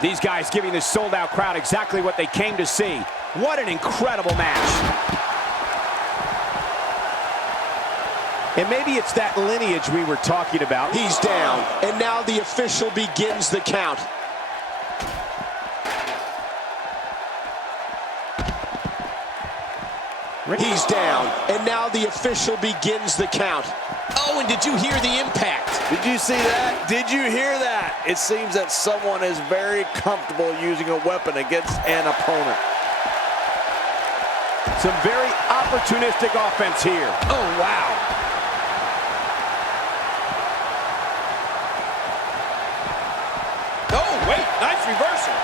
These guys giving this sold-out crowd exactly what they came to see. What an incredible match. And maybe it's that lineage we were talking about. He's down, and now the official begins the count. He's down, and now the official begins the count. Oh, and did you hear the impact? Did you see that? Did you hear that? It seems that someone is very comfortable using a weapon against an opponent. Some very opportunistic offense here. Oh, wow. Oh, wait, nice reversal.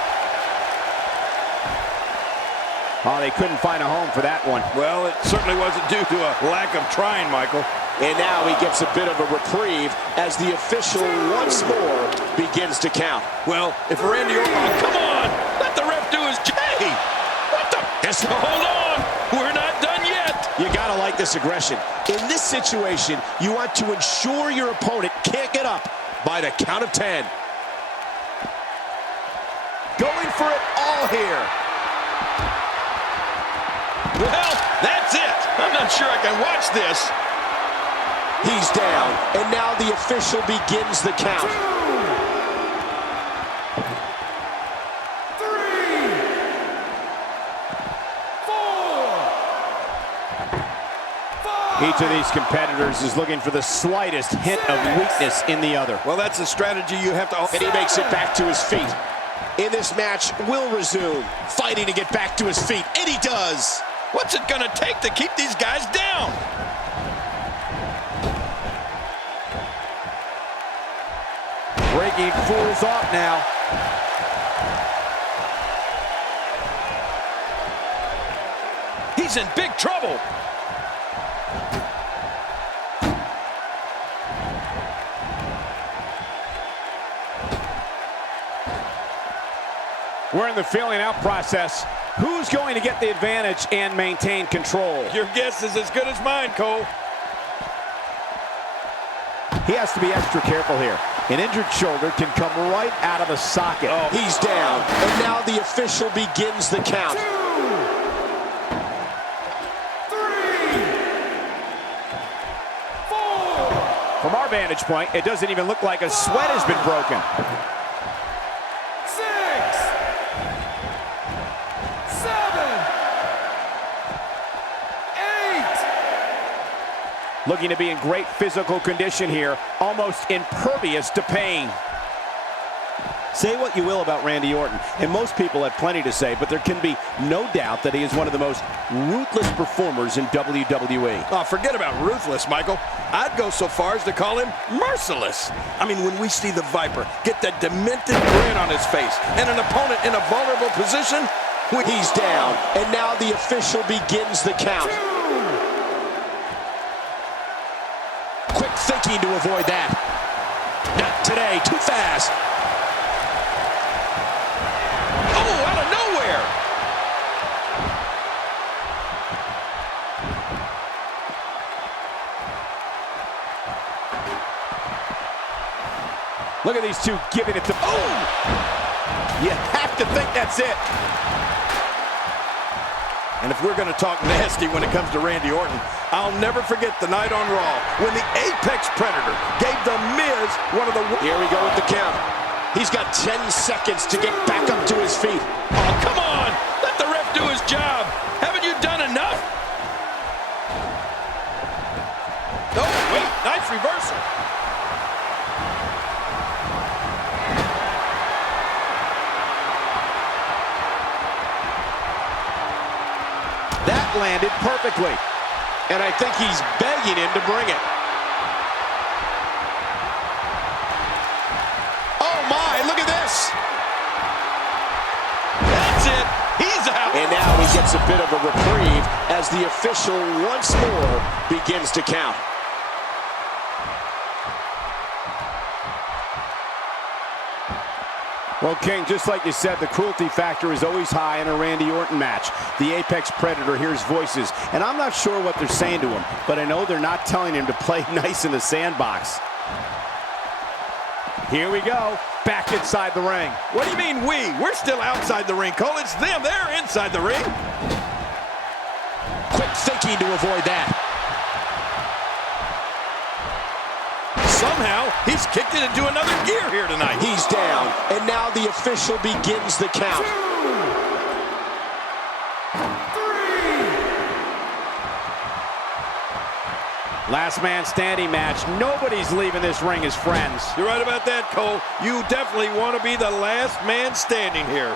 Oh, they couldn't find a home for that one. Well, it certainly wasn't due to a lack of trying, Michael. And now he gets a bit of a reprieve as the official once more begins to count. Well, if Randy Orton, oh, come on, let the ref do his Hey, what the? Yes. Hold on, we're not done yet. You gotta like this aggression. In this situation, you want to ensure your opponent can't get up by the count of 10. Going for it all here. Well, that's it. I'm not sure I can watch this. He's down, and now the official begins the count. 2, 3, 4, 5. Each of these competitors is looking for the slightest hint of weakness in the other. Well, that's a strategy you have to... And he makes it back to his feet. In this match, will resume, fighting to get back to his feet, and he does. What's it going to take to keep these guys down? Breaking fools off now. He's in big trouble. We're in the feeling out process. Who's going to get the advantage and maintain control? Your guess is as good as mine, Cole. He has to be extra careful here. An injured shoulder can come right out of the socket. Oh. He's down, and now the official begins the count. 2, 3, 4. From our vantage point, it doesn't even look like a sweat has been broken. 6, 7, 8. Looking to be in great physical condition here, almost impervious to pain. Say what you will about Randy Orton, and most people have plenty to say, but there can be no doubt that he is one of the most ruthless performers in WWE. Oh, forget about ruthless, Michael. I'd go so far as to call him merciless. I mean, when we see the Viper get that demented grin on his face and an opponent in a vulnerable position, He's down, and now the official begins the count. 2. Quick thinking to avoid that. Not today, too fast. oh, out of nowhere. Look at these two giving it to... Oh! You have to think that's it. And if we're going to talk nasty when it comes to Randy Orton, I'll never forget the night on Raw when the Apex Predator gave The Miz one of the... Here we go with the count. He's got 10 seconds to get back up to his feet. Oh, come on! Let the ref do his job. Haven't you done enough? Oh, wait, nice reversal. That landed perfectly. And I think he's begging him to bring it. Oh my, look at this. That's it. He's out. And now he gets a bit of a reprieve as the official once more begins to count. Well, King, just like you said, the cruelty factor is always high in a Randy Orton match. The Apex Predator hears voices, and I'm not sure what they're saying to him, but I know they're not telling him to play nice in the sandbox. Here we go, back inside the ring. What do you mean we? We're still outside the ring, Cole. It's them. They're inside the ring. Quick thinking to avoid that. Somehow, he's kicked it into another gear here tonight. He's down, and now the official begins the count. 2, 3. Last man standing match. Nobody's leaving this ring as friends. You're right about that, Cole. You definitely want to be the last man standing here.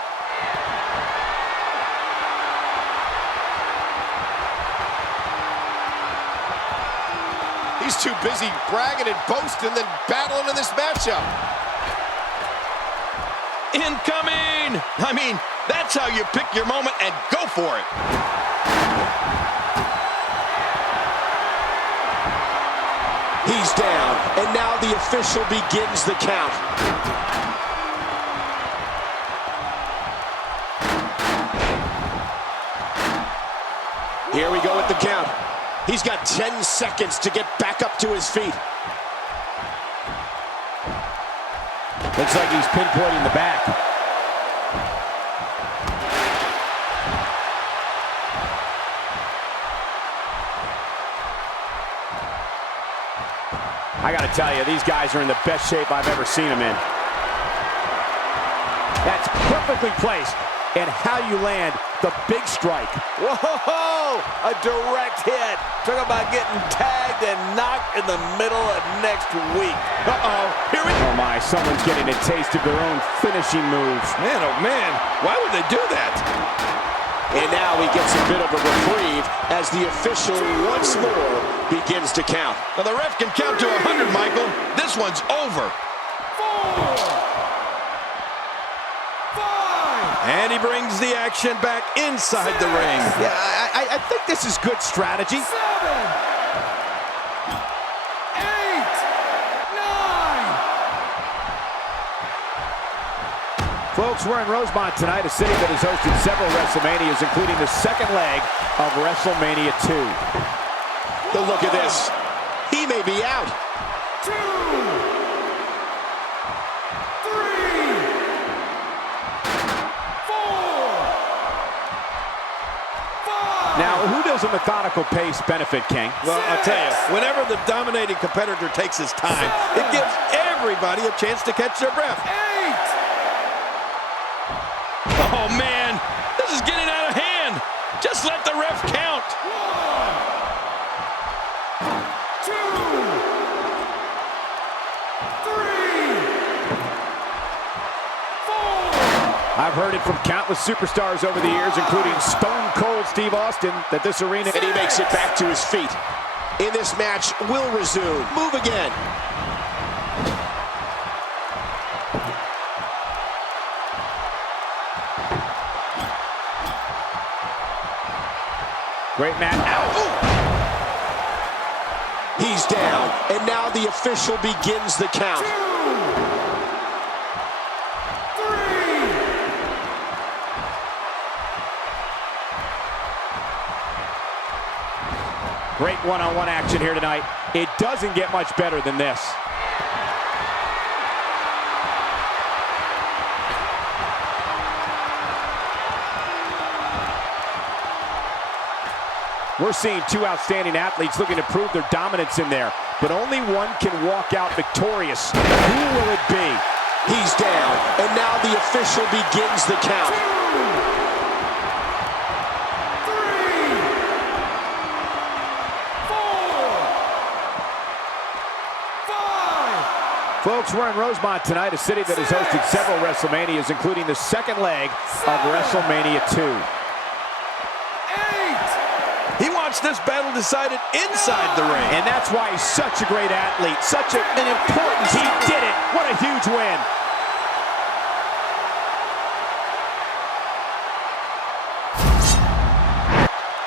He's too busy bragging and boasting than battling in this matchup. Incoming! I mean, that's how you pick your moment and go for it. He's down, and now the official begins the count. Here we go with the count. He's got 10 seconds to get back up to his feet. Looks like he's pinpointing the back. I gotta tell you, these guys are in the best shape I've ever seen them in. That's perfectly placed. And how you land the big strike. Whoa! A direct hit. Talk about getting tagged and knocked in the middle of next week. Uh-oh. Here we go. Oh my, someone's getting a taste of their own finishing moves. Man, oh man. Why would they do that? And now he gets a bit of a reprieve as the official once more begins to count. Now the ref can count to 100, Michael. This one's over. 4, 5. And he brings the action back inside the ring. Yeah, I think this is good strategy. 7, 8, 9. Folks, we're in Rosemont tonight, a city that has hosted several WrestleManias, including the second leg of WrestleMania 2. But look at this. He may be out. 2, 3, 4, 5. Now, who does a methodical pace benefit, King? Well, I'll tell you, whenever the dominating competitor takes his time, it gives everybody a chance to catch their breath. 8. Oh, man, this is getting out of hand. Just let the ref count. 1, 2, 3, 4. I've heard it from countless superstars over the years, including Stone Cold Steve Austin, that this arena... And he makes it back to his feet. In this match, will resume. Move again. Great man. Ow. He's down, and now the official begins the count. 2, 3. Great one-on-one action here tonight. It doesn't get much better than this. We're seeing two outstanding athletes looking to prove their dominance in there, but only one can walk out victorious. Who will it be? He's down, and now the official begins the count. 2, 3, 4, 5. Folks, we're in Rosemont tonight, a city that has hosted several WrestleManias, including the second leg of WrestleMania 2. He wants this battle decided inside the ring. And that's why he's such a great athlete, such an important... He did it! What a huge win!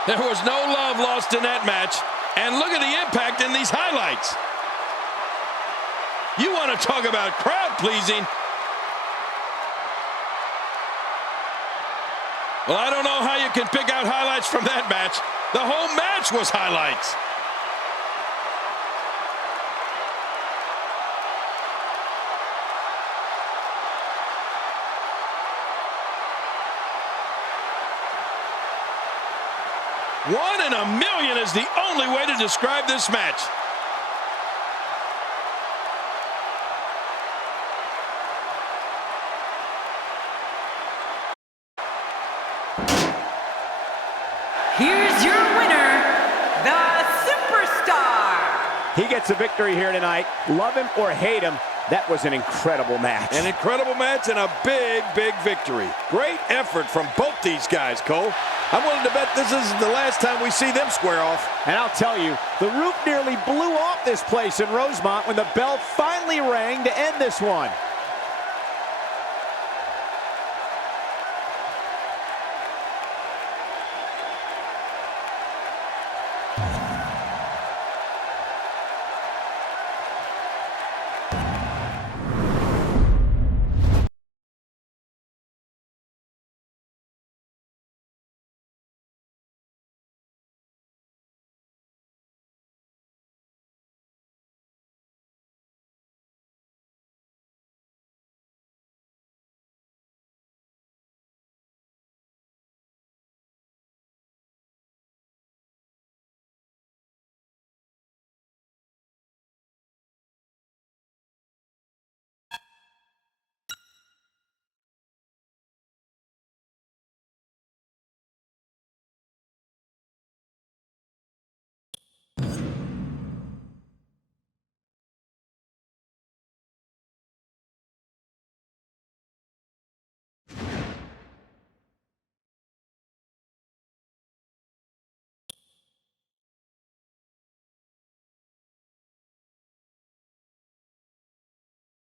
There was no love lost in that match. And look at the impact in these highlights. You want to talk about crowd pleasing? Well, I don't know how you can pick out highlights from that match. The whole match was highlights. One in a million is the only way to describe this match. Here's your winner, the Superstar. He gets a victory here tonight. Love him or hate him, that was an incredible match. An incredible match and a big, big victory. Great effort from both these guys, Cole. I'm willing to bet this isn't the last time we see them square off. And I'll tell you, the roof nearly blew off this place in Rosemont when the bell finally rang to end this one.